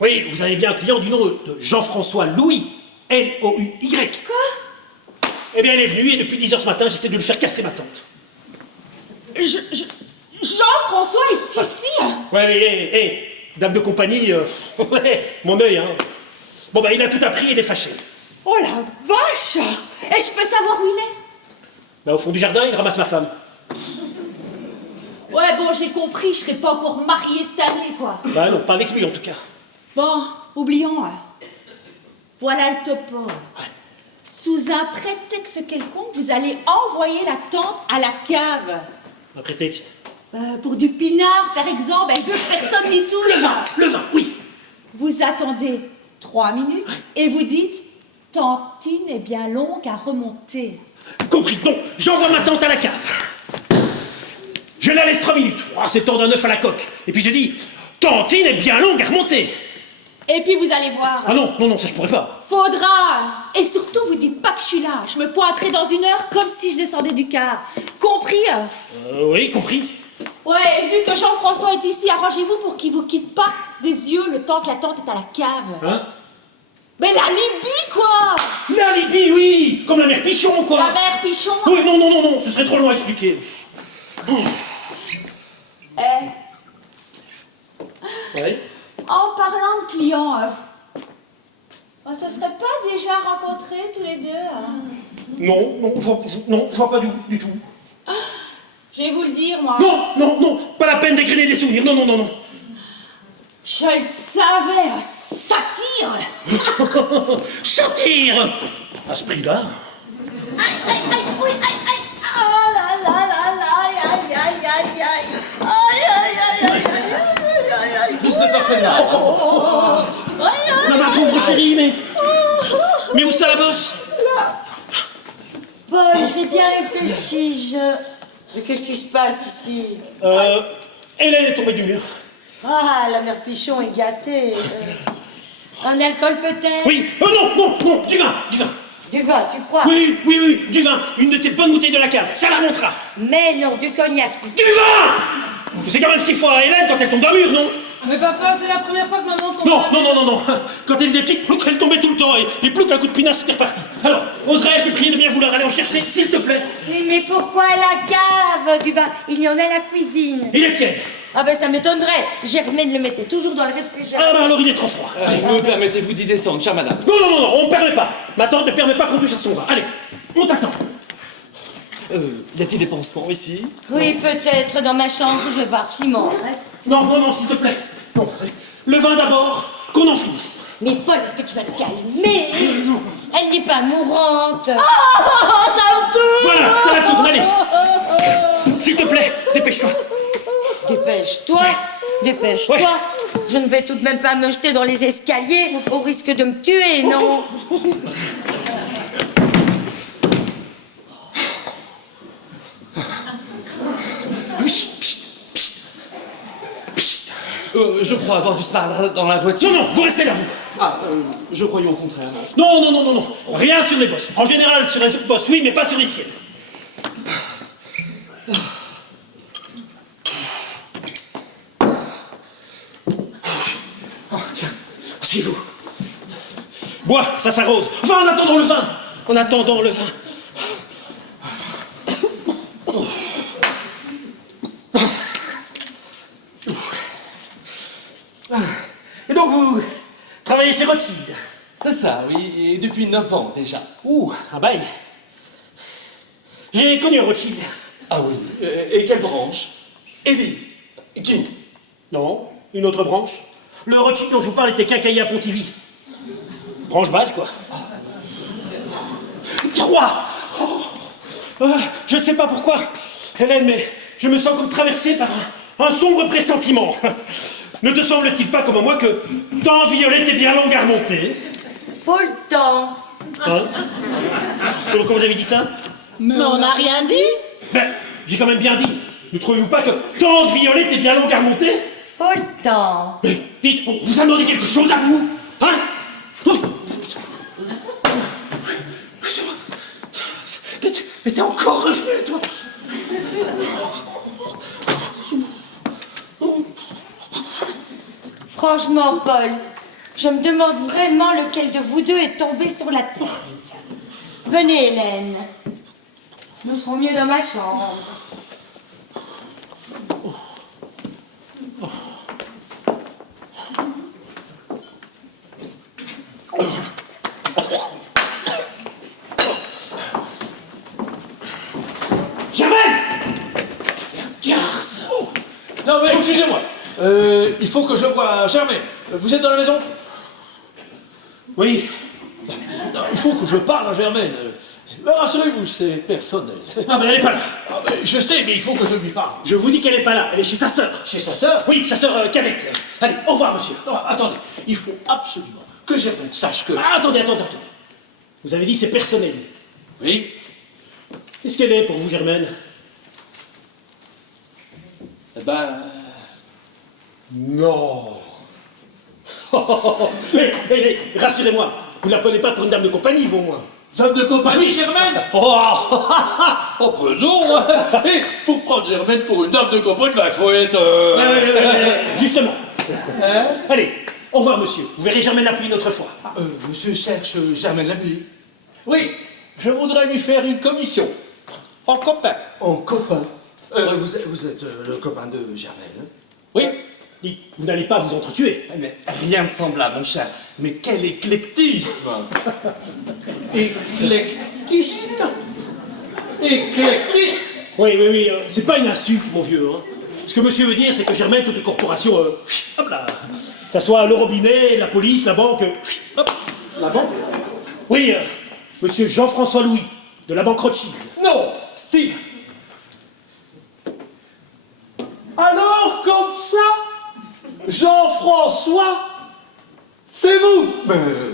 Oui, vous avez bien un client du nom de Jean-François Louis, L-O-U-Y. Quoi? Eh bien, il est venu et depuis 10h ce matin, j'essaie de le faire casser ma tante. Jean-François est ici. Ouais, dame de compagnie, ouais, mon œil, hein. Bon, bah, il a tout appris et il est fâché. Oh la vache! Et je peux savoir où il est? Bah, au fond du jardin, il ramasse ma femme. Ouais, bon, j'ai compris, je serai pas encore mariée cette année, quoi. Bah, non, pas avec lui en tout cas. Bon, oublions. Voilà le topo. Sous un prétexte quelconque, vous allez envoyer la tante à la cave. Un prétexte. Pour du pinard, par exemple, elle veut que personne n'y touche. Le vin, oui. Vous attendez 3 minutes et vous dites « Tantine est bien longue à remonter ». Compris. Bon, j'envoie ma tante à la cave. Je la laisse 3 minutes. Oh, c'est tendre un œuf à la coque. Et puis je dis, Tantine est bien longue à remonter. Et puis vous allez voir. Ah non, ça je pourrais pas. Faudra. Et surtout, vous dites pas que je suis là. Je me pointerai dans 1 heure comme si je descendais du car. Compris? Oui, compris. Ouais, et vu que Jean-François est ici, arrangez-vous pour qu'il vous quitte pas des yeux le temps que la tante est à la cave. Hein? Mais la Libye, quoi! La Libye, oui. Comme la mère Pichon, quoi. La mère Pichon? Oui, non, ce serait trop long à expliquer. Oui. En parlant de clients, ça serait pas déjà rencontrés tous les deux? Non, je vois pas du tout. Je vais vous le dire, moi. Non, pas la peine d'égrainer des souvenirs. Non. Je le savais, la satire! Sortir. À ce prix-là. Oui, oh là là là là, aïe, aïe, aïe, aïe, aïe. Plus de partenaires. Ma pauvre chérie, mais où ça la bosse? Paul, j'ai bien réfléchi, Mais qu'est-ce qui se passe ici? Hélène est tombée du mur. Ah, la mère Pichon est gâtée. Un alcool peut-être? Oui, non, du vin. Du vin, tu crois? Oui, du vin. Une de tes bonnes bouteilles de la cave, ça la remontera. Mais non, du cognac. Du vin! C'est quand même ce qu'il faut à Hélène quand elle tombe d'un mur, non? Mais papa, c'est la première fois que maman tombe. Non. Quand elle était petite, elle tombait tout le temps et plus qu'un coup de pinasse, c'était reparti. Alors, oserais-je te prier de bien vouloir aller en chercher, s'il te plaît? Mais pourquoi la cave du vin? Il y en a à la cuisine. Il est tiède. Ah ben ça m'étonnerait. Germaine le mettait toujours dans le réfrigérateur. Ah ben alors il est trop froid. Me permettez-vous d'y descendre, chère madame? Non, on ne permet pas. Ma tante ne permet pas qu'on touche à son vin. Allez, on t'attend. Y a-t-il des pansements ici? Oui, peut-être dans ma chambre, je vais voir s'il m'en reste. Non, s'il te plaît. Non, allez. Le vin d'abord, qu'on en finisse. Mais Paul, est-ce que tu vas te calmer? Elle n'est pas mourante. Voilà, ça la tourne, allez. S'il te plaît, dépêche-toi. Dépêche-toi. Ouais. Je ne vais tout de même pas me jeter dans les escaliers au risque de me tuer, non? Je crois avoir du sparadrap dans la voiture. Non, vous restez là, vous. Ah, je croyais au contraire. Non. Rien sur les bosses. En général, sur les bosses, oui, mais pas sur les siennes. Oh, tiens, asseyez-vous. Bois, ça s'arrose. Enfin, en attendant le vin. Et donc, vous travaillez chez Rothschild? C'est ça, oui, et depuis 9 ans déjà. Un bail. J'ai connu Rothschild. Ah oui. Et quelle branche? Élie. Qui? Non, une autre branche. Le Rothschild dont je vous parle était quincailler à Pontivy. Branche basse, quoi. 3. Je ne sais pas pourquoi, Hélène, mais je me sens comme traversé par un sombre pressentiment. Ne te semble-t-il pas, comme à moi, que tante Violette est bien longue à remonter? Faut le temps. Hein? Comment vous avez dit ça? Mais on n'a rien dit. Ben, j'ai quand même bien dit. Ne trouvez-vous pas que tante Violette est bien longue à remonter? Faut le temps. Mais dites, on vous a demandé quelque chose à vous? Hein? Mais t'es encore revenu, toi? Franchement, Paul, je me demande vraiment lequel de vous deux est tombé sur la tête. Venez, Hélène. Nous serons mieux dans ma chambre. Non mais excusez-moi, il faut que je voie Germaine. Vous êtes dans la maison? Oui. Non, il faut que je parle à Germaine. Rassurez-vous, c'est personnel. Ah, mais elle est pas là. Ah, mais je sais, mais il faut que je lui parle. Je vous dis qu'elle est pas là. Elle est chez sa sœur. Chez sa sœur? Oui, sa sœur cadette. Allez, au revoir, monsieur. Non, attendez, il faut absolument que Germaine sache que... Ah, attendez. Vous avez dit c'est personnel. Oui? Qu'est-ce qu'elle est pour vous, Germaine? Eh ben... Non. Mais, rassurez-moi, vous ne la prenez pas pour une dame de compagnie, vous, au moins. Dame de compagnie, Germaine? Oh, peu non. Et pour prendre Germaine pour une dame de compagnie, ben, il faut être... Justement. Allez, au revoir, monsieur. Vous verrez Germaine Lapuis une autre fois. Monsieur cherche Germaine Lapuis. Oui, je voudrais lui faire une commission. En copain. En copain. Vous êtes le copain de Germaine. Oui. Dites, vous n'allez pas vous entretuer. Mais rien de semblable, mon cher. Mais quel éclectisme! Éclectiste. Éclectiste. Oui, c'est pas une insulte, mon vieux. Hein. Ce que monsieur veut dire, c'est que Germaine, toutes les corporations, hop là, ça soit le robinet, la police, la banque, hop. La banque? Oui, monsieur Jean-François Louis, de la banque Rothschild. Non. Si. Alors, comme ça, Jean-François, c'est vous.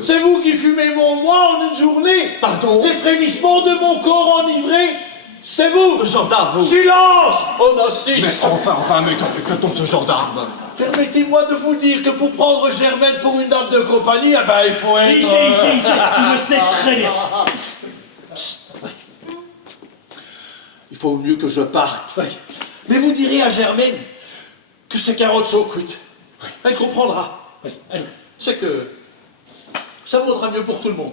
C'est vous qui fumez mon moi en une journée. Pardon? Les frémissements de mon corps enivré, c'est vous. Gendarme, vous. Silence. On assiste. Mais enfin, mais quand on ce gendarme? Permettez-moi de vous dire que pour prendre Germaine pour une dame de compagnie, eh ben, il faut être... Il le sait très bien. Il faut mieux que je parte. Oui. Mais vous direz à Germaine que ces carottes sont cuites. Elle comprendra. Oui, allez. C'est que ça vaudra mieux pour tout le monde.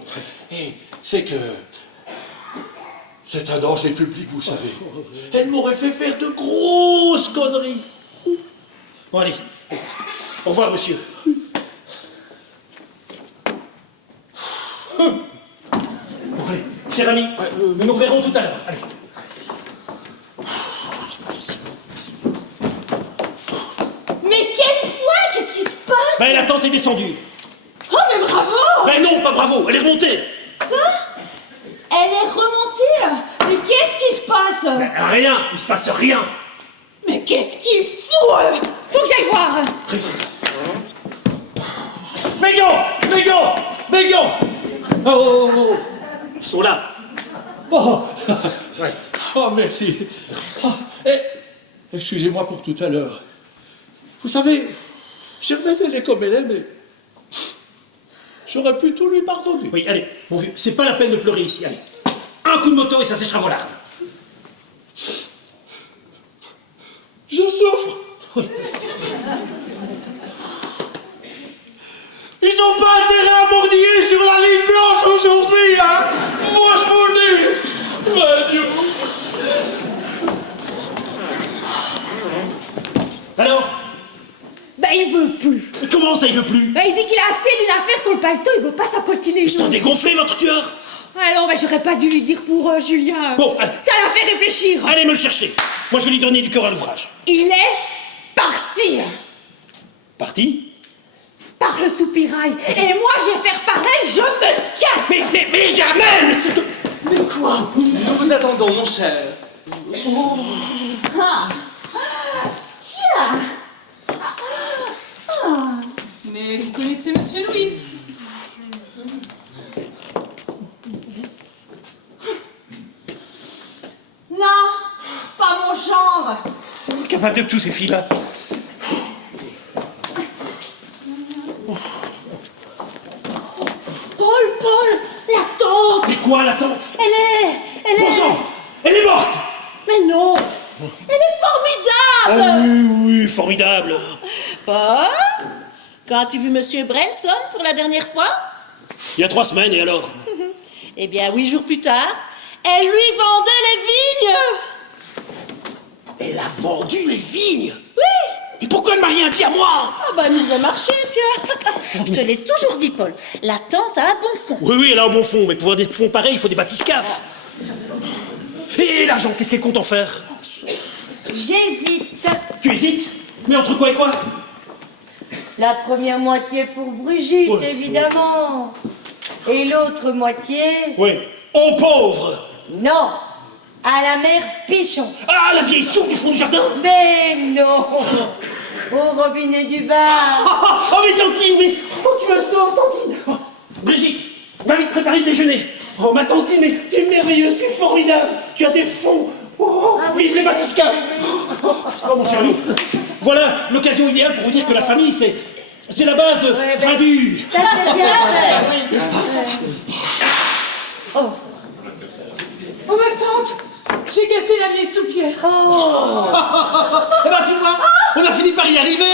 Et c'est que c'est un danger public, vous savez. Elle m'aurait fait faire de grosses conneries. Bon, allez. Au revoir, monsieur. Bon, allez. Cher ami, nous nous verrons tout à l'heure. Allez. Mais quelle foi? Qu'est-ce qui se passe? Ben, la tante est descendue. Oh, mais bravo! Ben non, pas bravo, elle est remontée. Elle est remontée? Mais qu'est-ce qui se passe? Ben, rien, il se passe rien. Mais qu'est-ce qu'il fout? Faut que j'aille voir. Oui, c'est ça. Mégan! Oh. Ils sont là. Oh, Ouais. oh merci. Oh, excusez-moi pour tout à l'heure. Vous savez, Germaine, elle est comme elle est, mais j'aurais pu tout lui pardonner. Oui, allez, mon vieux, c'est pas la peine de pleurer ici, allez. Un coup de moto et ça séchera vos larmes. Je souffre. Ils n'ont pas intérêt à mordiller sur la ligne blanche aujourd'hui, hein. Moi, je vous le dis. Ben, Dieu. Alors, Bah, il veut plus. comment ça, il veut plus? Bah, il dit qu'il a assez d'une affaire sur le paletot, il veut pas s'en coltiner. Ils sont dégonflés, votre tueur. Alors, bah, j'aurais pas dû lui dire pour Julien. Bon, allez. Ça l'a fait réfléchir. Allez me le chercher. Moi, je vais lui donner du cœur à l'ouvrage. Il est parti. Parti? Par le soupirail. Et moi, je vais faire pareil, je me casse. Mais jamais. Mais quoi? Nous vous attendons, mon cher. Ah. Tiens. Mais vous connaissez Monsieur Louis? Non, c'est pas mon genre. Capable de tous ces filles-là. Paul, la tante. Mais quoi, la tante? Elle est... Bon sang, elle est morte. Mais non, Elle est formidable. Ah oui, formidable. Paul, quand as-tu vu Monsieur Branson pour la dernière fois? Il y a 3 semaines, et alors? Eh bien, 8 jours plus tard, elle lui vendait les vignes. Elle a vendu les vignes? Oui. Et pourquoi elle m'a rien dit à moi? Ah bah, nous a marché, tiens. Je te l'ai toujours dit, Paul. La tante a un bon fond. Oui, elle a un bon fond, mais pour avoir des fonds pareils, il faut des bathyscaphes. Et l'argent, qu'est-ce qu'elle compte en faire? J'hésite. Tu hésites? Mais entre quoi et quoi? La première moitié pour Brigitte, Ouais. évidemment. Et l'autre moitié, Oui. Aux pauvres! non, à la mère Pichon. Ah, la vieille soupe du fond du jardin! Mais non, au robinet du bar. Oh, mais Tantine, mais... Oh, tu me sauves, Tantine! Oh, Brigitte, va vite préparer le déjeuner! Oh, ma Tantine, mais tu es merveilleuse, tu es formidable! Tu as des fonds! Oh, vive les bathyscaphes! Oh, mon cher ami, voilà l'occasion idéale pour vous dire que la famille, c'est la base de... Ouais, enfin, ben, du... Ça, c'est bien fait. Oh, Oh, ma tante! J'ai cassé la vieille soupière. oh. Eh ben, tu vois, on a fini par y arriver.